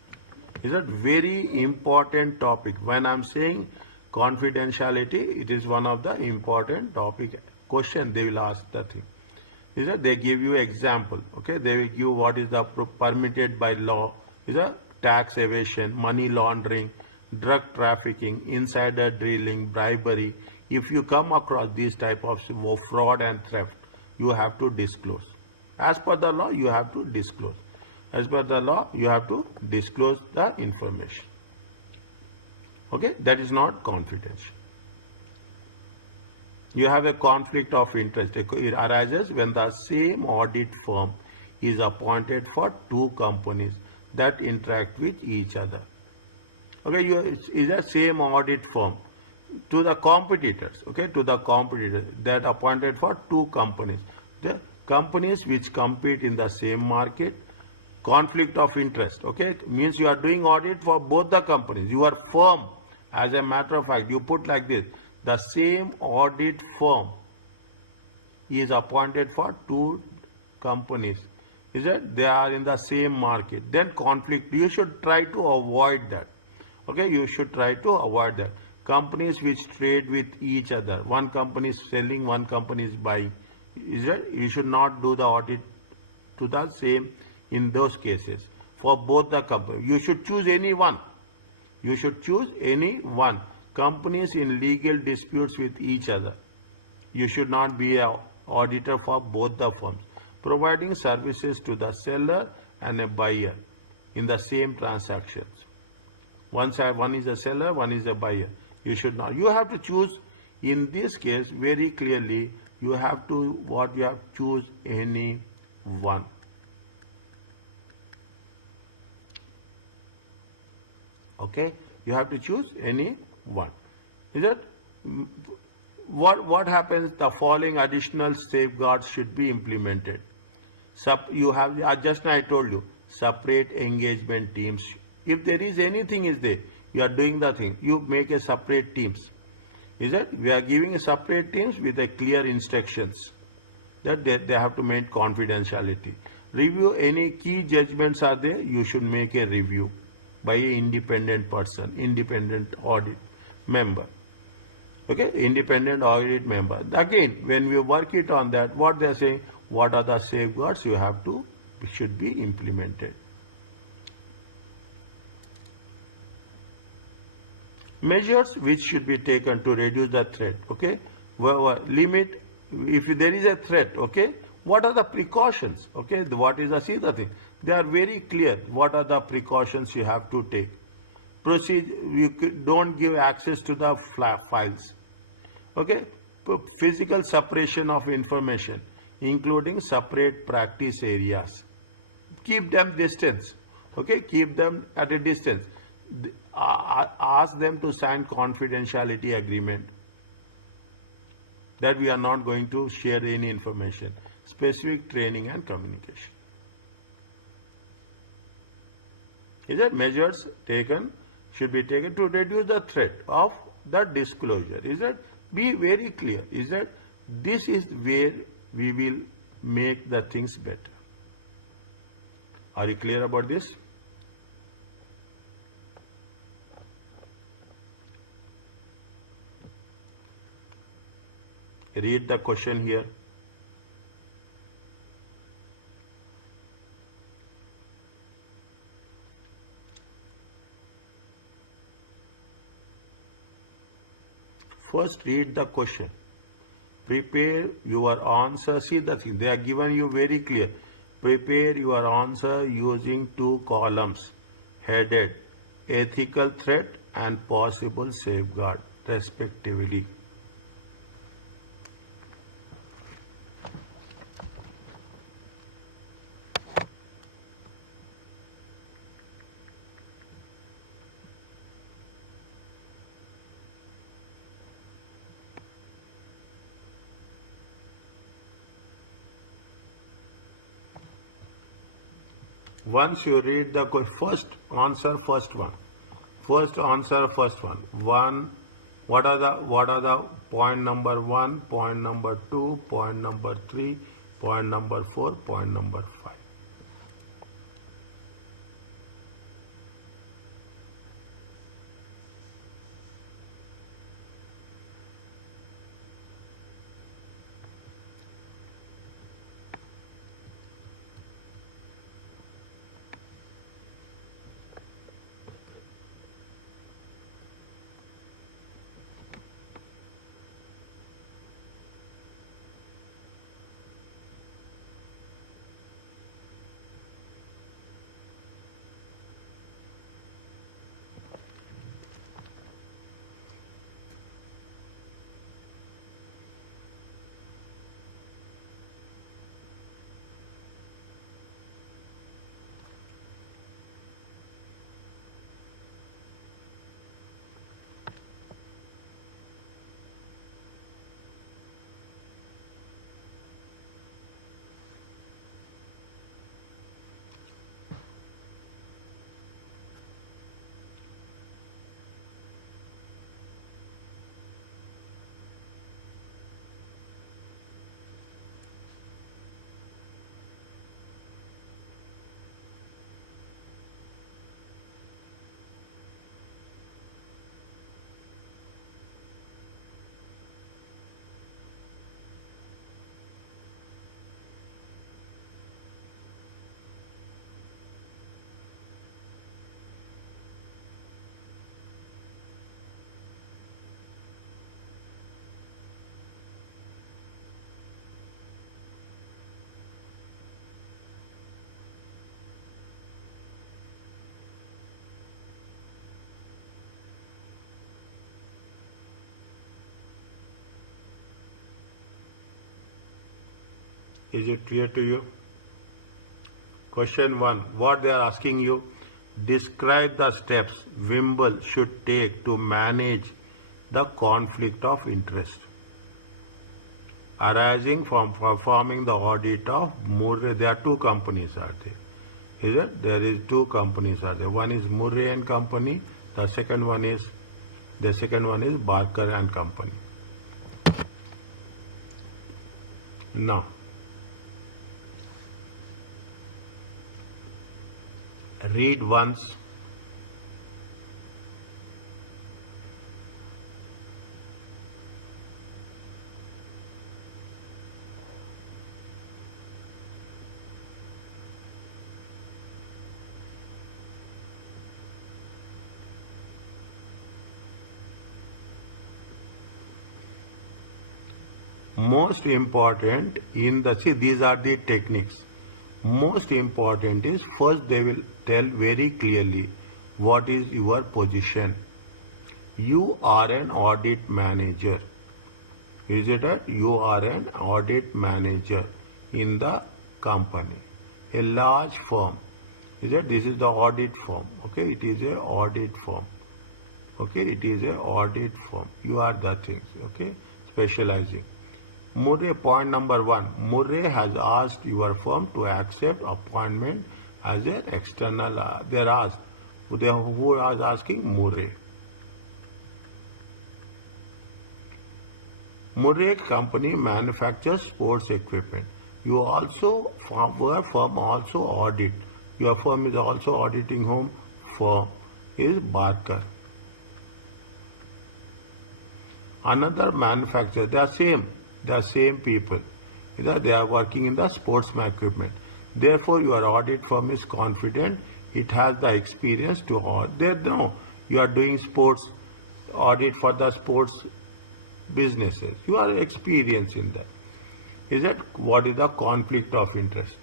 Is a very important topic. When I'm saying confidentiality, it is one of the important topic. Question they will ask the thing. Is that they give you example. Okay, they will give what is the permitted by law. Is a tax evasion, money laundering, drug trafficking, insider dealing, bribery. If you come across these type of fraud and theft, you have to disclose. As per the law, you have to disclose. As per the law, you have to disclose the information. Okay, that is not confidential. You have a conflict of interest. It arises when the same audit firm is appointed for 2 companies that interact with each other. Okay, is the same audit firm to the competitors. Okay, to the competitors that appointed for 2 companies. The companies which compete in the same market. Conflict of interest. Okay, it means you are doing audit for both the companies. You are firm. As a matter of fact, you put like this: the same audit firm is appointed for 2 companies. Is it? They are in the same market. Then conflict. You should try to avoid that. Okay, you should try to avoid that. Companies which trade with each other. One company is selling, one company is buying. Is it? You should not do the audit to the same in those cases. For both the companies, you should choose any one. You should choose any one. Companies in legal disputes with each other. You should not be an auditor for both the firms. Providing services to the seller and a buyer in the same transactions. One is a seller, one is a buyer. You should not. You have to choose in this case very clearly. You have to choose any one. Okay, you have to choose any one. Is it? What happens? The following additional safeguards should be implemented. You have just now I told you, separate engagement teams. If there is anything is there, you are doing the thing. You make a separate teams. Is it? We are giving a separate teams with a clear instructions that they have to maintain confidentiality. Review any key judgments are there. You should make a review by an independent person, independent audit member. Okay, independent audit member. Again, when we work it on that, what they are saying, what are the safeguards you have to, should be implemented. Measures which should be taken to reduce the threat. Okay, limit, if there is a threat, okay, what are the precautions? Okay, what is the, see the thing, they are very clear. What are the precautions you have to take? Proceed, you don't give access to the files. Okay, physical separation of information, including separate practice areas. Keep them distance. Okay, keep them at a distance. Ask them to sign confidentiality agreement that we are not going to share any information. Specific training and communication. Is that measures taken should be taken to reduce the threat of the disclosure? Is that be very clear? Is that this is where we will make the things better? Are you clear about this? Read the question here. First read the question. Prepare your answer. See the thing, they are given you very clear. Prepare your answer using two columns headed ethical threat and possible safeguard respectively. Once you read the first answer, first one. First answer, first one. What are the point number one, point number two, point number three, point number four, point number five. Is it clear to you? Question 1. What they are asking you? Describe the steps Wimble should take to manage the conflict of interest arising from performing the audit of Murray. There are two companies are there. Is it? There is two companies are there. One is Murray and Company. The second one is Barker and Company. Now, read once. Most important in the, see, these are the techniques. Most important is first they will tell very clearly what is your position. You are an audit manager. Is it that you are an audit manager in the company, a large firm? Is it? This is the audit firm. Okay, it is a audit firm. Okay, it is a audit firm. You are the things. Okay, specializing. Murray, point number 1. Murray has asked your firm to accept appointment as an external. They are asked. Who was asking? Murray. Murray company manufactures sports equipment. You also, your firm also audit. Your firm is also auditing home. Firm is Barker. Another manufacturer. They are same people. They are working in the sportsman equipment. Therefore, your audit firm is confident. It has the experience to audit. They know you are doing sports audit for the sports businesses. You are experienced in that. Is it what is the conflict of interest?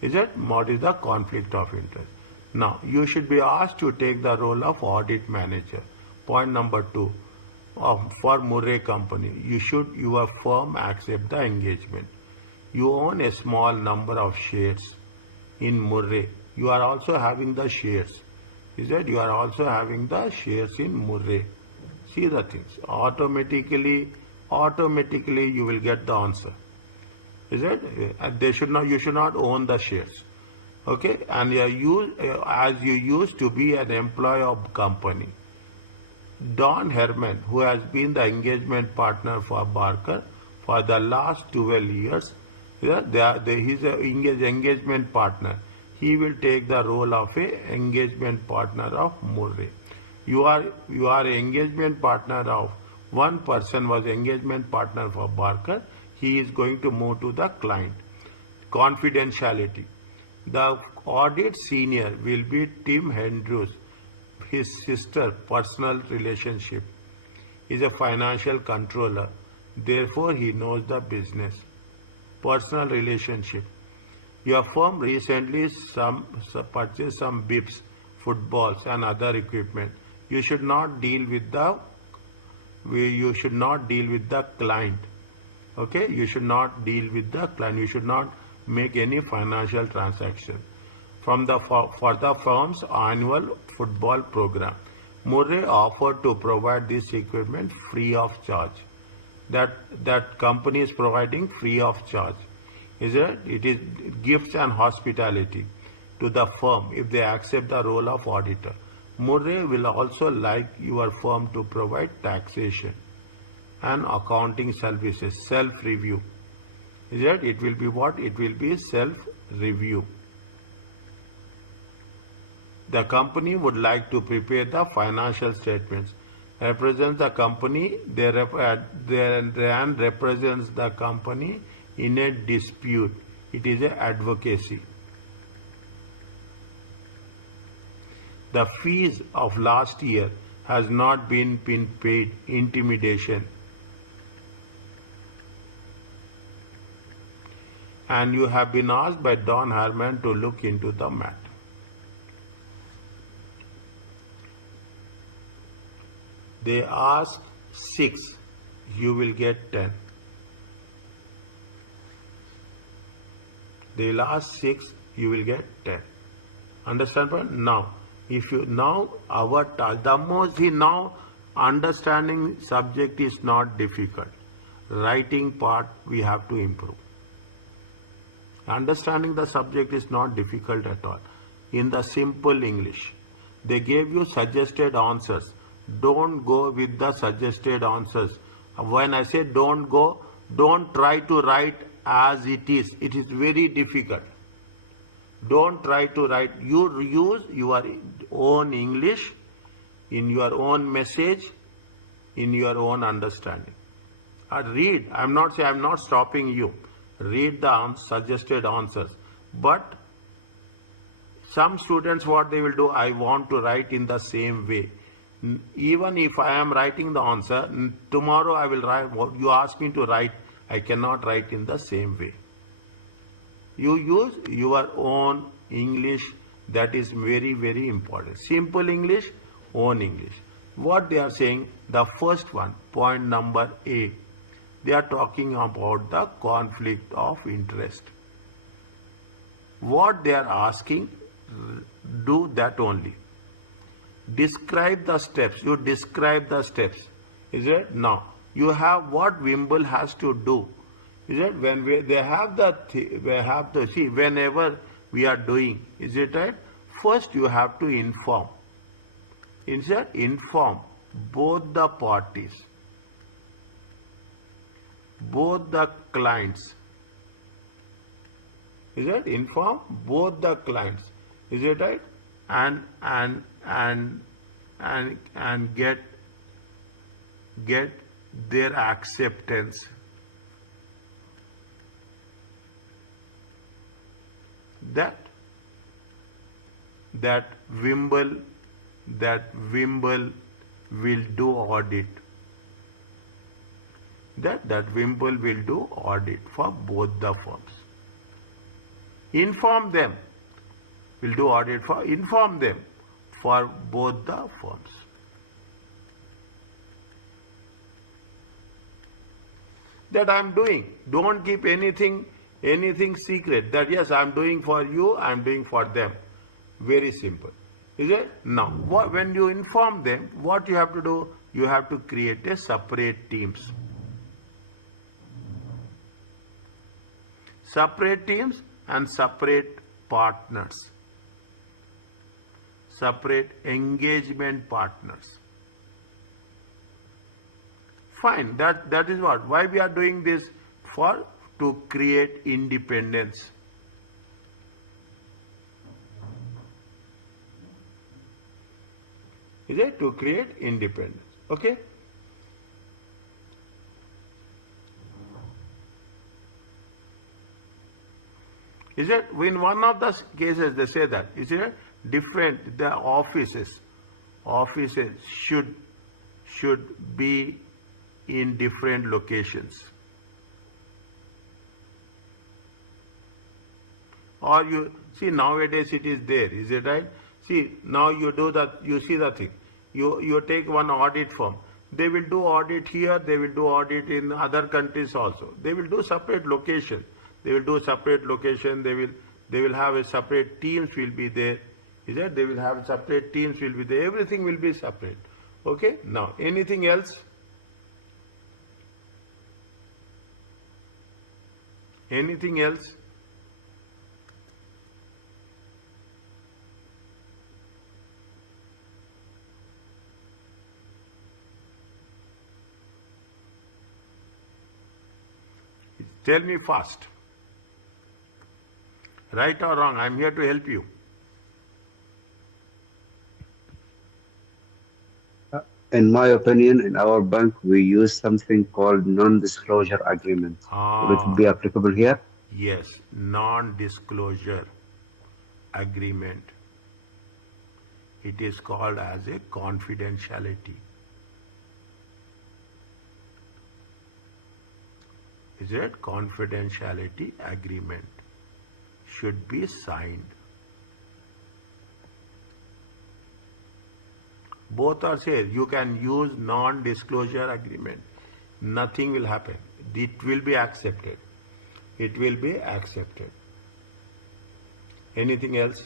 Is it what is the conflict of interest? Now, you should be asked to take the role of audit manager. Point number 2, for Murray Company, your firm accept the engagement. You own a small number of shares in Murray. You are also having the shares. Is that you are also having the shares in Murray. See the things. Automatically you will get the answer. Is it? You should not own the shares. Okay, and as you used to be an employee of company. Don Herman, who has been the engagement partner for Barker for the last 12 years, he's an engagement partner. He will take the role of a engagement partner of Murray. You are an engagement partner of one person was engagement partner for Barker. He is going to move to the client. Confidentiality. The audit senior will be Tim Hendrews. His sister personal relationship is a financial controller. Therefore, he knows the business. Personal relationship. Your firm recently purchased some bibs, footballs, and other equipment. You should not deal with the client. Okay, you should not deal with the client. You should not make any financial transaction for the firm's annual football program. Murray offered to provide this equipment free of charge. That company is providing free of charge. Is it? It is gifts and hospitality to the firm if they accept the role of auditor. Murray will also like your firm to provide taxation and accounting services, self-review. Is it? It will be what? It will be self-review. The company would like to prepare the financial statements, represents the company, and represents the company in a dispute. It is a advocacy. The fees of last year has not been paid. Intimidation. And you have been asked by Don Herman to look into the matter. They ask 6, you will get 10. They will ask 6, you will get 10. Understand? Now, if you now understanding subject is not difficult. Writing part we have to improve. Understanding the subject is not difficult at all. In the simple English, they gave you suggested answers. Don't go with the suggested answers. When I say don't go, don't try to write as it is. It is very difficult. Don't try to write. You use your own English in your own message, in your own understanding. Read. I'm not stopping you. Read the suggested answers. But some students, what they will do, I want to write in the same way. Even if I am writing the answer, tomorrow I will write what you ask me to write. I cannot write in the same way. You use your own English. That is very, very important. Simple English, own English. What they are saying, the first one, point number A, they are talking about the conflict of interest. What they are asking, do that only. Describe the steps. You describe the steps. Is it? Now, you have what Wimble has to do. Is it? When we have to see whenever we are doing. Is it right? First, you have to inform. Is it? Inform both the parties, both the clients. Is it? Inform both the clients. Is it right? And get their acceptance. That Wimble will do audit. that Wimple will do audit for both the firms. Inform them. Will do audit for, inform them for both the firms. That I am doing. Don't keep anything secret. That yes, I am doing for you, I am doing for them. Very simple. Is it? Now, when you inform them, what you have to do? You have to create a separate teams. Separate teams and separate partners. Separate engagement partners. Fine, that is what. Why we are doing this? For to create independence. Is it? To create independence. Okay? Is it? In one of the cases they say that. Is it? Different, the offices should be in different locations. Or you see nowadays it is there, is it right? See, now you do that, you see the thing. You take one audit firm. They will do audit here, they will do audit in other countries also. They will do separate location. They will do separate location, they will have a separate teams will be there. Is that? They will have separate teams will be there. Everything will be separate. Okay? Now, anything else? Anything else? Tell me fast. Right or wrong, I am here to help you. In my opinion, in our bank, we use something called non-disclosure agreement. Would it be applicable here? Yes, non-disclosure agreement. It is called as a confidentiality. Is it? Confidentiality agreement should be signed. Both are said. You can use non-disclosure agreement. Nothing will happen. It will be accepted. It will be accepted. Anything else?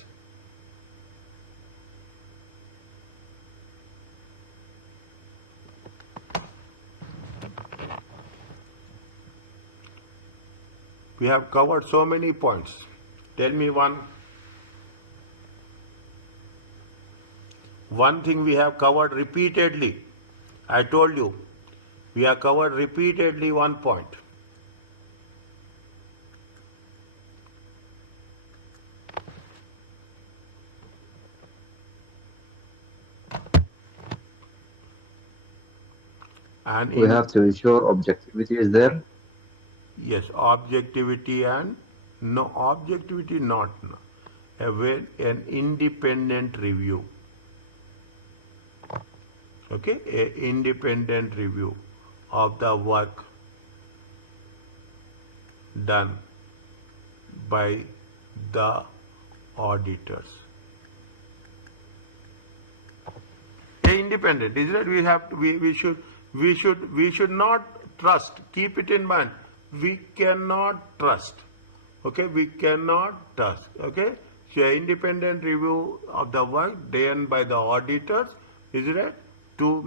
We have covered so many points. Tell me one. One thing we have covered repeatedly. I told you, we have covered repeatedly one point. And we have to ensure objectivity is there. Yes, objectivity and no objectivity not. An independent review. Okay, an independent review of the work done by the auditors. Independent, is that we have to, we should not trust. Keep it in mind. We cannot trust. Okay, we cannot trust. Okay, so independent review of the work done by the auditors, is it? To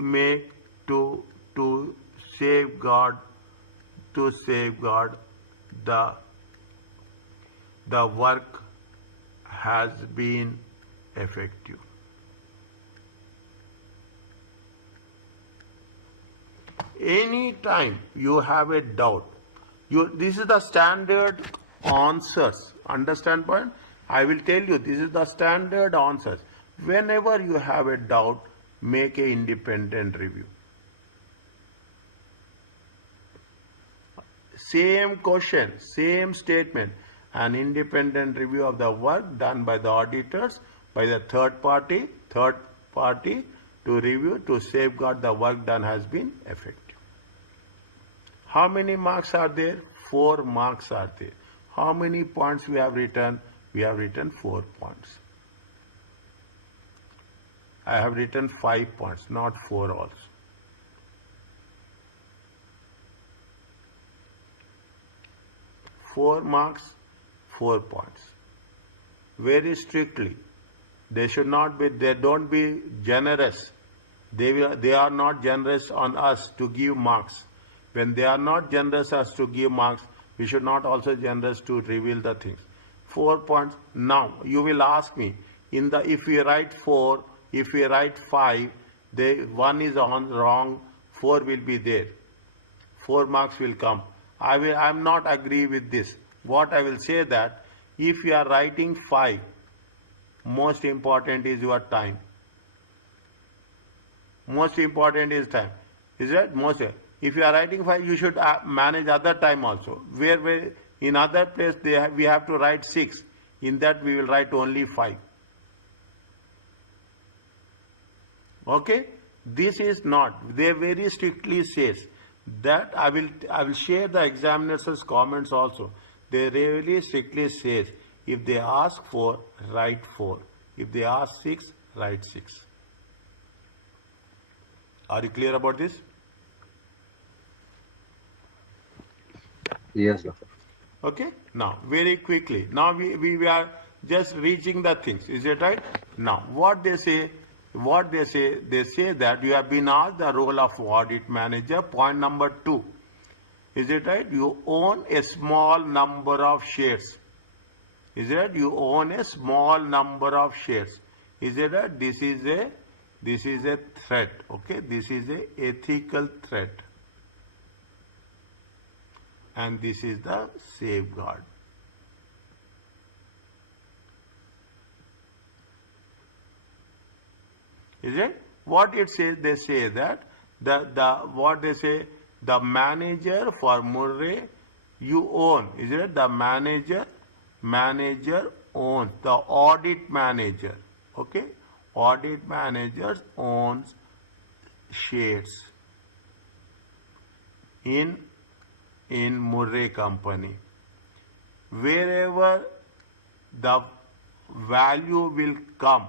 safeguard the work has been effective. Anytime you have a doubt, this is the standard answers. Understand point? I will tell you, this is the standard answers. Whenever you have a doubt, make an independent review. Same question, same statement, an independent review of the work done by the auditors, by the third party to review, to safeguard the work done has been effective. How many marks are there? 4 marks are there. How many points we have written? We have written 4 points. I have written 5 points, not 4 also. Four marks, 4 points. Very strictly. They should not be, they don't be generous. They are not generous on us to give marks. When they are not generous us to give marks, we should not also generous to reveal the things. 4 points. Now, you will ask me, if we write 4, if we write 5, one is on wrong, 4 will be there. 4 marks will come. I am not agree with this. What I will say that if you are writing 5, most important is your time. Most important is time. Is that most? If you are writing 5, you should manage other time also. Where in other place we have to write 6. In that we will write only 5. Okay? This is not. They very strictly says that I will share the examiner's comments also. They really strictly says if they ask 4, write 4. If they ask 6, write 6. Are you clear about this? Yes, doctor. Okay. Now, very quickly. Now we are just reaching the things. Is it right? Now, what they say that you have been asked the role of audit manager. Point number 2. Is it right? You own a small number of shares. Is it right? You own a small number of shares. Is it right? This is a threat. Okay. This is a ethical threat. And this is the safeguard. Is it? What it says, they say that the manager for Murray you own. Is it? The manager owns. The audit manager. Okay? Audit manager owns shares in Murray company. Wherever the value will come,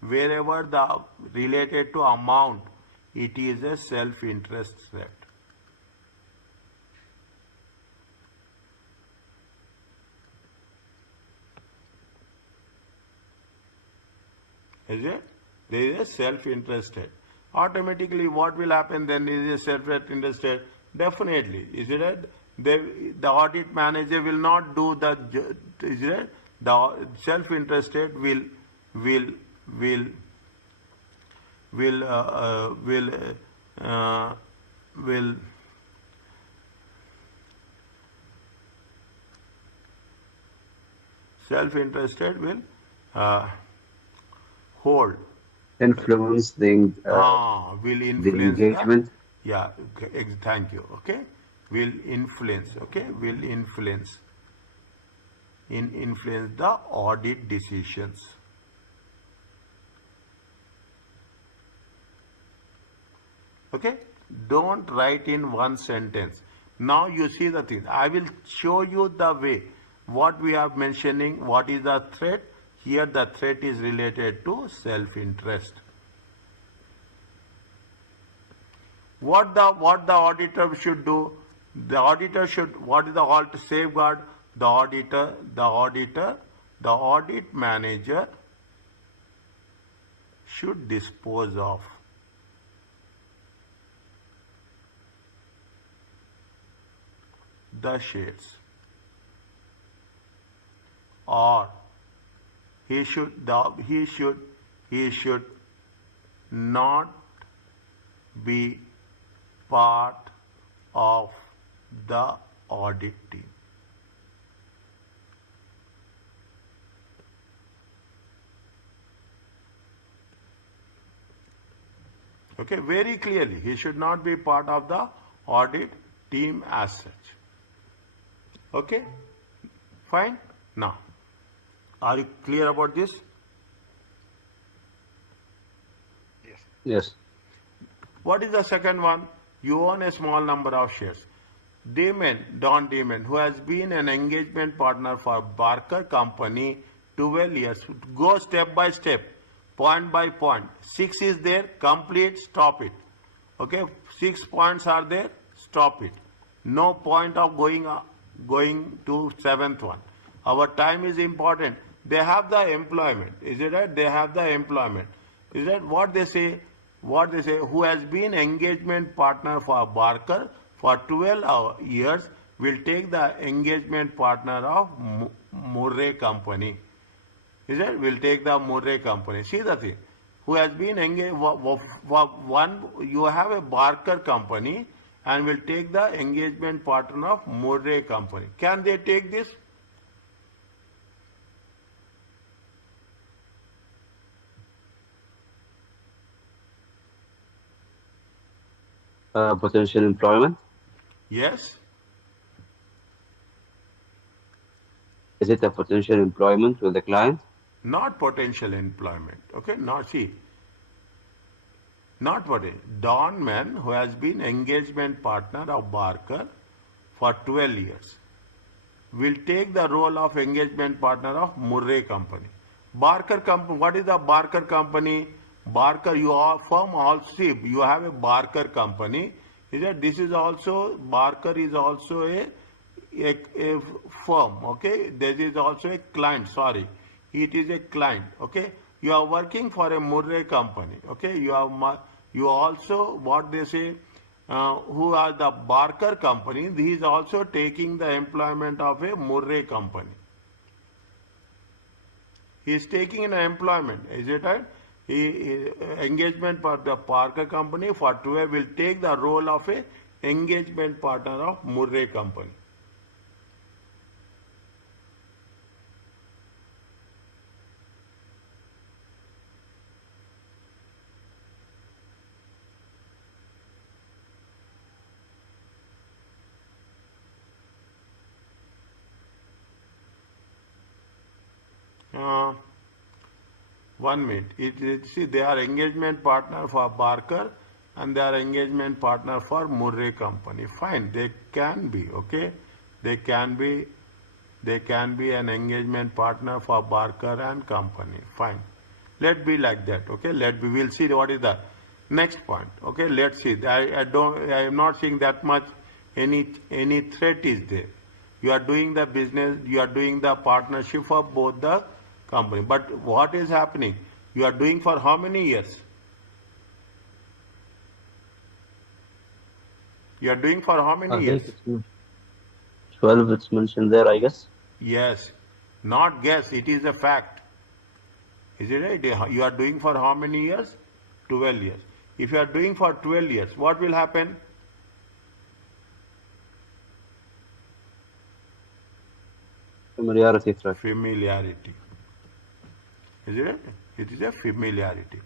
wherever the related to amount, it is a self-interest threat. Is it? There is a self-interest threat. Automatically, what will happen then is a self-interest threat. Definitely, is it right? The audit manager will not do the. Is it right? The self-interested will self-interested will hold. Influencing Will the influence engagement. yeah, thank you. Okay, will influence. Okay, will influence the audit decisions. Okay, don't write in one sentence. Now you see the thing. I will show you the way. What we are mentioning, what is the threat? Here the threat is related to self-interest. What the auditor should do? The auditor should, what is the safeguard? The audit manager should dispose of the shares, or he should not be part of the audit team. Okay, very clearly, he should not be part of the audit team as such. Okay, fine. Now, are you clear about this? Yes. What is the second one? You own a small number of shares. Don Demon, who has been an engagement partner for Barker Company 12 years. Go step by step, point by point. 6 is there, complete, stop it. Okay, 6 points are there, stop it. No point of going to 7th one. Our time is important. They have the employment. Is it right? They have the employment. Is that what they say? What they say? Who has been engagement partner for Barker for 12 years will take the engagement partner of Murray Company. Is it? Will take the Murray Company. See the thing. Who has been engaged? One, you have a Barker Company and will take the engagement partner of Murray Company. Can they take this? Potential employment. Yes. Is it a potential employment with the client? Not potential employment. Okay. Not see. Not potential. Don Man, who has been engagement partner of Barker for 12 years, will take the role of engagement partner of Murray Company. Barker Company, what is the Barker Company? Barker, you are firm also, you have a Barker Company. Is that this is also, Barker is also a firm, okay? There is also a client, sorry. It is a client, okay? You are working for a Murray Company, okay? You also, what they say, who are the Barker Company, he is also taking the employment of a Murray Company. He is taking an employment, is it right? Engagement for the Barker Company for 12 will take the role of a engagement partner of Murray Company. Uh, 1 minute. See, they are engagement partner for Barker and they are engagement partner for Murray Company. Fine, they can be, okay? They can be an engagement partner for Barker and Company. Fine. Let be like that, okay? We'll see what is the next point, okay? Let's see. I am not seeing that much any threat is there. You are doing the business, you are doing the partnership for both the company. But what is happening? You are doing for how many years? You are doing for how many I years? think it's 12, it's mentioned there, I guess. Yes. Not guess, it is a fact. Is it right? You are doing for how many years? 12 years. If you are doing for 12 years, what will happen? Familiarity threat. Familiarity. Is it? It is a familiarity.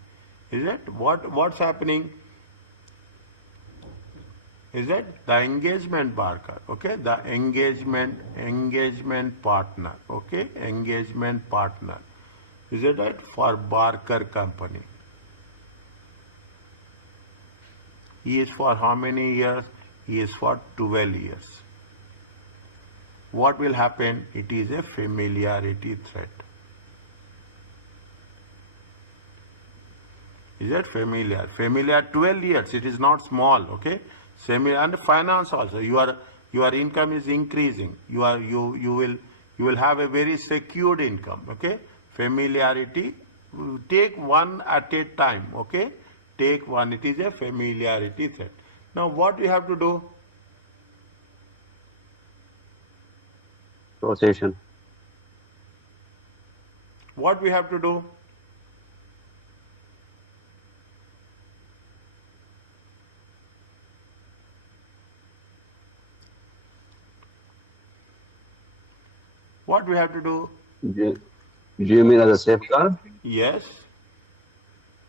Is it? What's happening? Is that the engagement Barker? Okay, the engagement partner. Okay, engagement partner. Is it right? For Barker Company. He is for how many years? He is for 12 years. What will happen? It is a familiarity threat. Is that familiar? Familiar 12 years. It is not small. Okay. And finance also. Your income is increasing. You will have a very secured income. Okay. Familiarity. Take one at a time. Okay. Take one. It is a familiarity threat. Now what we have to do? Rotation. What we have to do? What we have to do? Do you mean as a safeguard? Yes,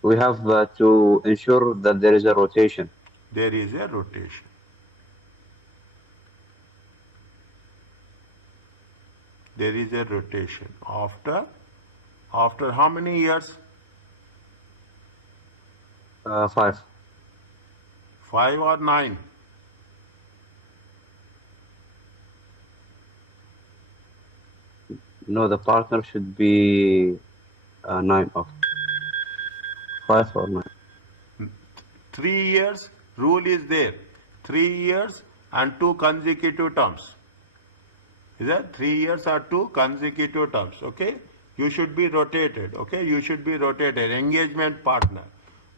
We have to ensure that there is a rotation. there is a rotation. There is a rotation. After how many years? 5. 5 or 9? No, the partner should be 9 of 5 or 9. 3 years rule is there. 3 years and 2 consecutive terms. Is that 3 years or 2 consecutive terms? Okay, you should be rotated. Okay, you should be rotated. Engagement partner.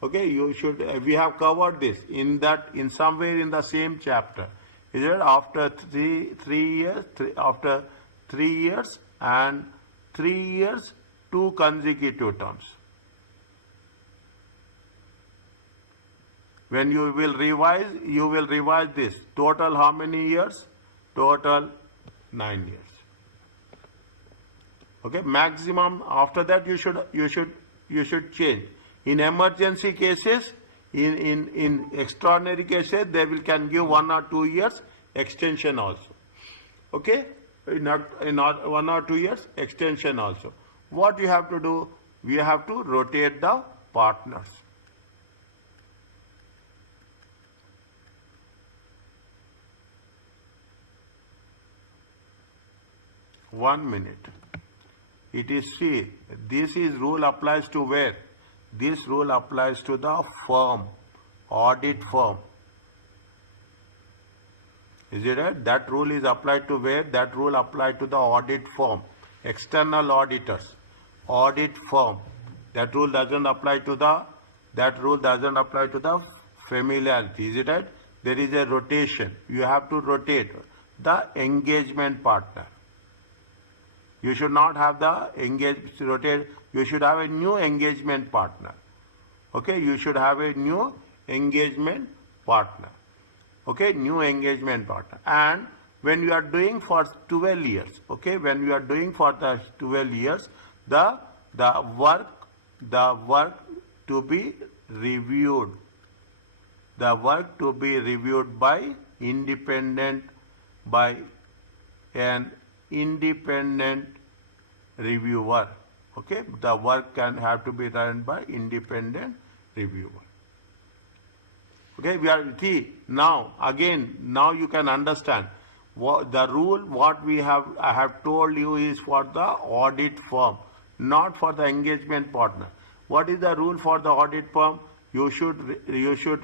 Okay, you should. We have covered this in somewhere in the same chapter. Is it after three years? After 3 years and 3 years, 2 consecutive terms. When you will revise this. Total how many years? Total 9 years. Okay, maximum after that you should change. In emergency cases, in extraordinary cases, they can give 1 or 2 years extension also. Okay, in 1 or 2 years extension also. What you have to do? We have to rotate the partners. One minute. It is see, this is rule applies to where? This rule applies to the firm, audit firm. Is it right? That rule is applied to where? That rule applied to the audit firm, external auditors, audit firm. That rule doesn't apply to the familiarity. Is it right? There is a rotation. You have to rotate the engagement partner. You should not have rotate. You should have a new engagement partner. Okay, you should have a new engagement partner. Okay, new engagement partner. And when you are doing for 12 years, okay, when you are doing for the 12 years, the work to be reviewed. The work to be reviewed by an independent reviewer. Okay, the work can have to be done by independent reviewer. Okay, we are now you can understand what the rule I have told you is for the audit firm, not for the engagement partner. What is the rule for the audit firm? You should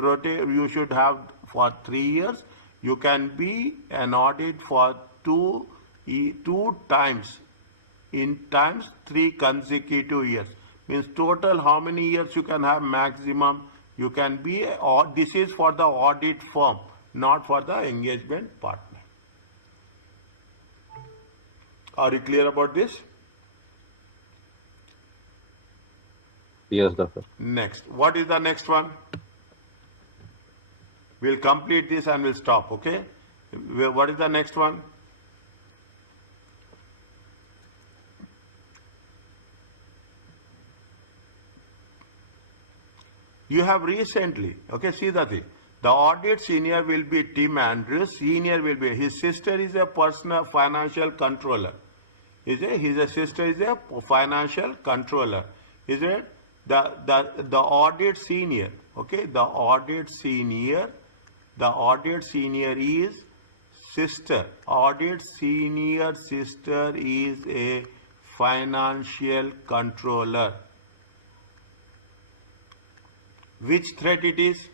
rotate. You should have for 3 years. You can be an audit for two times. In times 3 consecutive years. Means total how many years you can have maximum? You can be, this is for the audit firm, not for the engagement partner. Are you clear about this? Yes, doctor. Next. What is the next one? We'll complete this and we'll stop, okay? What is the next one? You have recently, okay, see the thing. The audit senior will be Tim Andrews. Senior will be, his sister is a personal financial controller. His sister is a financial controller. Is it? The audit senior, okay, the audit senior is sister. Audit senior sister is a financial controller. Which threat it is?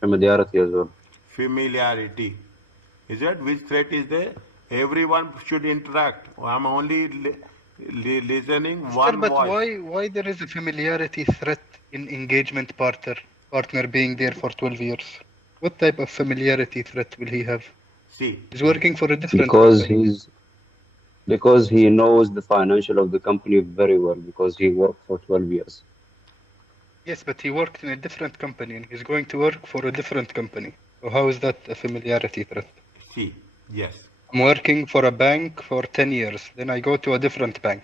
Familiarity as well. Familiarity. Is that which threat is there? Everyone should interact. I'm only listening one But voice. why there is a familiarity threat in engagement partner being there for 12 years? What type of familiarity threat will he have? See, He's working for a different Because company. because he knows the financial of the company very well, because he worked for 12 years. Yes, but he worked in a different company and he's going to work for a different company. So how is that a familiarity threat? see, yes. I'm working for a bank for 10 years. Then I go to a different bank.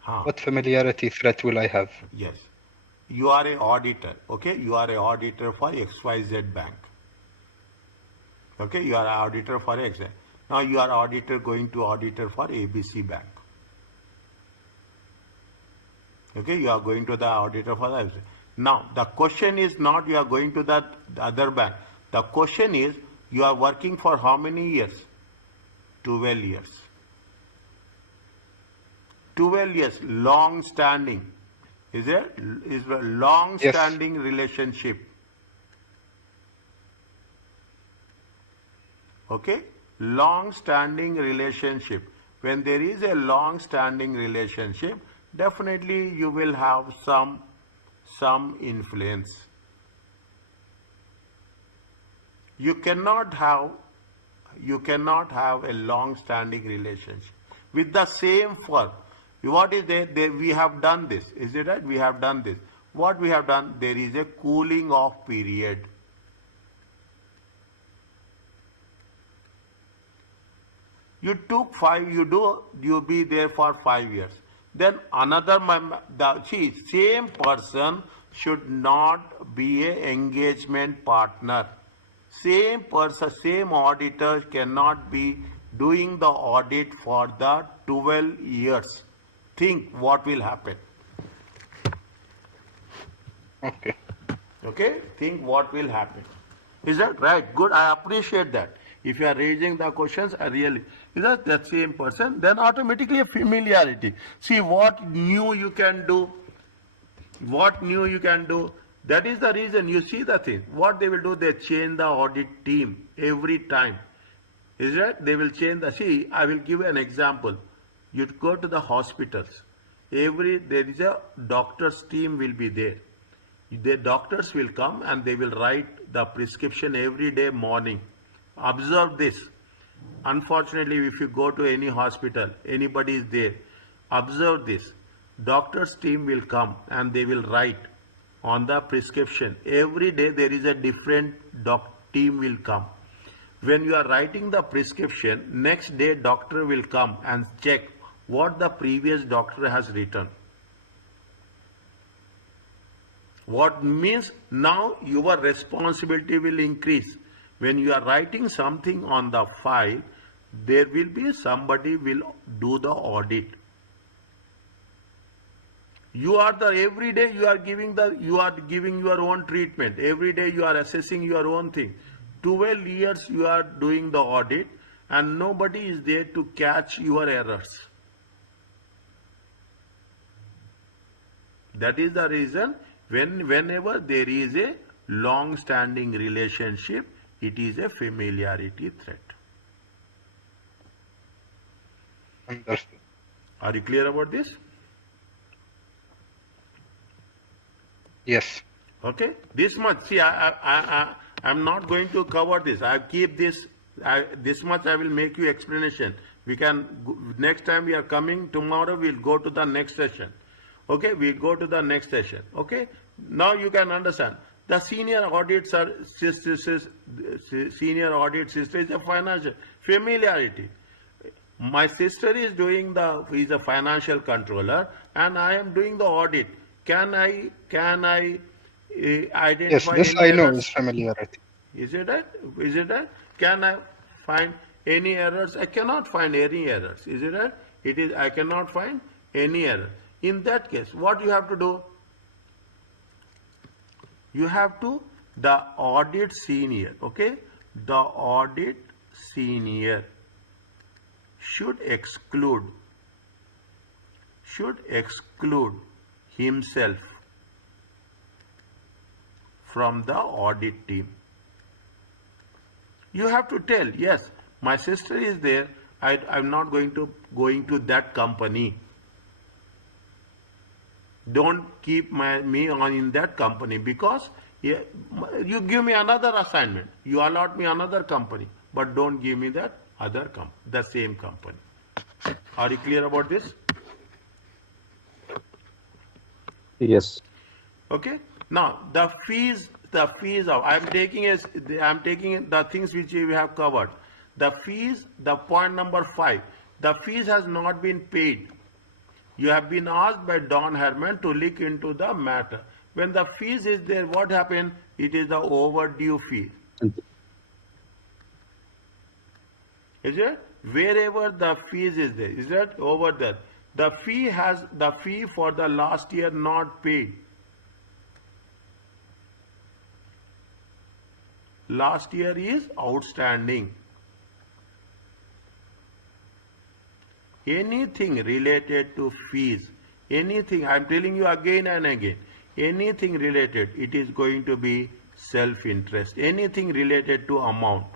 Huh. What familiarity threat will I have? Yes. You are an auditor, okay? You are an auditor for XYZ bank. Okay, you are an auditor for XYZ. Now you are auditor going to auditor for ABC bank. Okay, you are going to the auditor for the ABC. Now the question is not you are going to the other bank. The question is you are working for how many years? 12 years. 12 years, long standing. Is a long Yes. standing relationship. Okay? Long standing relationship. When there is a long standing relationship, definitely you will have some influence. You cannot have a long standing relationship with the same firm. What is there? We have done this. Is it right? We have done this. What we have done? There is a cooling off period. You took you be there for 5 years. Then another same person should not be an engagement partner. Same person, same auditor cannot be doing the audit for the 12 years. Think what will happen. Okay. Okay? Think what will happen. Is that right? Good. I appreciate that. If you are raising the questions, I really, is that same person? Then automatically a familiarity. See what new you can do. What new you can do. That is the reason you see the thing. What they will do, they change the audit team every time. Is that? They will change the, see, I will give you an example. You go to the hospitals. There is a doctor's team will be there. The doctors will come and they will write the prescription every day morning. Observe this. Unfortunately, if you go to any hospital, anybody is there, observe this. Doctor's team will come and they will write on the prescription. Every day there is a different team will come. When you are writing the prescription, next day doctor will come and check what the previous doctor has written. What means now your responsibility will increase. When you are writing something on the file, there will be somebody will do the audit. You are every day you are giving your own treatment. Every day you are assessing your own thing. 12 years you are doing the audit and nobody is there to catch your errors. That is the reason whenever there is a long-standing relationship, it is a familiarity threat. Understood. Are you clear about this? Yes. Okay, this much. See, I'm not going to cover this. I keep this. This much I will make you explanation. We can next time we are coming tomorrow. We'll go to the next session. Okay, we'll go to the next session. Okay, now you can understand. The senior audit sister is a financial familiarity. My sister is doing is a financial controller, and I am doing the audit. Can I identify Yes, this any I know errors? is familiarity. Is it that? Is it that? Can I find any errors? I cannot find any errors. Is it that? It is. I cannot find any error. In that case, what you have to do? You have to the audit senior. Okay, the audit senior should exclude himself from the audit team. You have to tell, yes, my sister is there. I'm not going to that company. Don't keep me on in that company because you give me another assignment. You allot me another company, but don't give me that the same company. Are you clear about this? Yes. Okay. Now the fees of I'm taking the things which we have covered. The fees, the point number 5. The fees has not been paid. You have been asked by Don Herman to look into the matter. When the fees is there, what happened? It is the overdue fee. Is it? Wherever the fees is there, is that over there? The fee for the last year not paid. Last year is outstanding. anything related to fees, anything, I'm telling you again and again, anything related, it is going to be self-interest. Anything related to amount,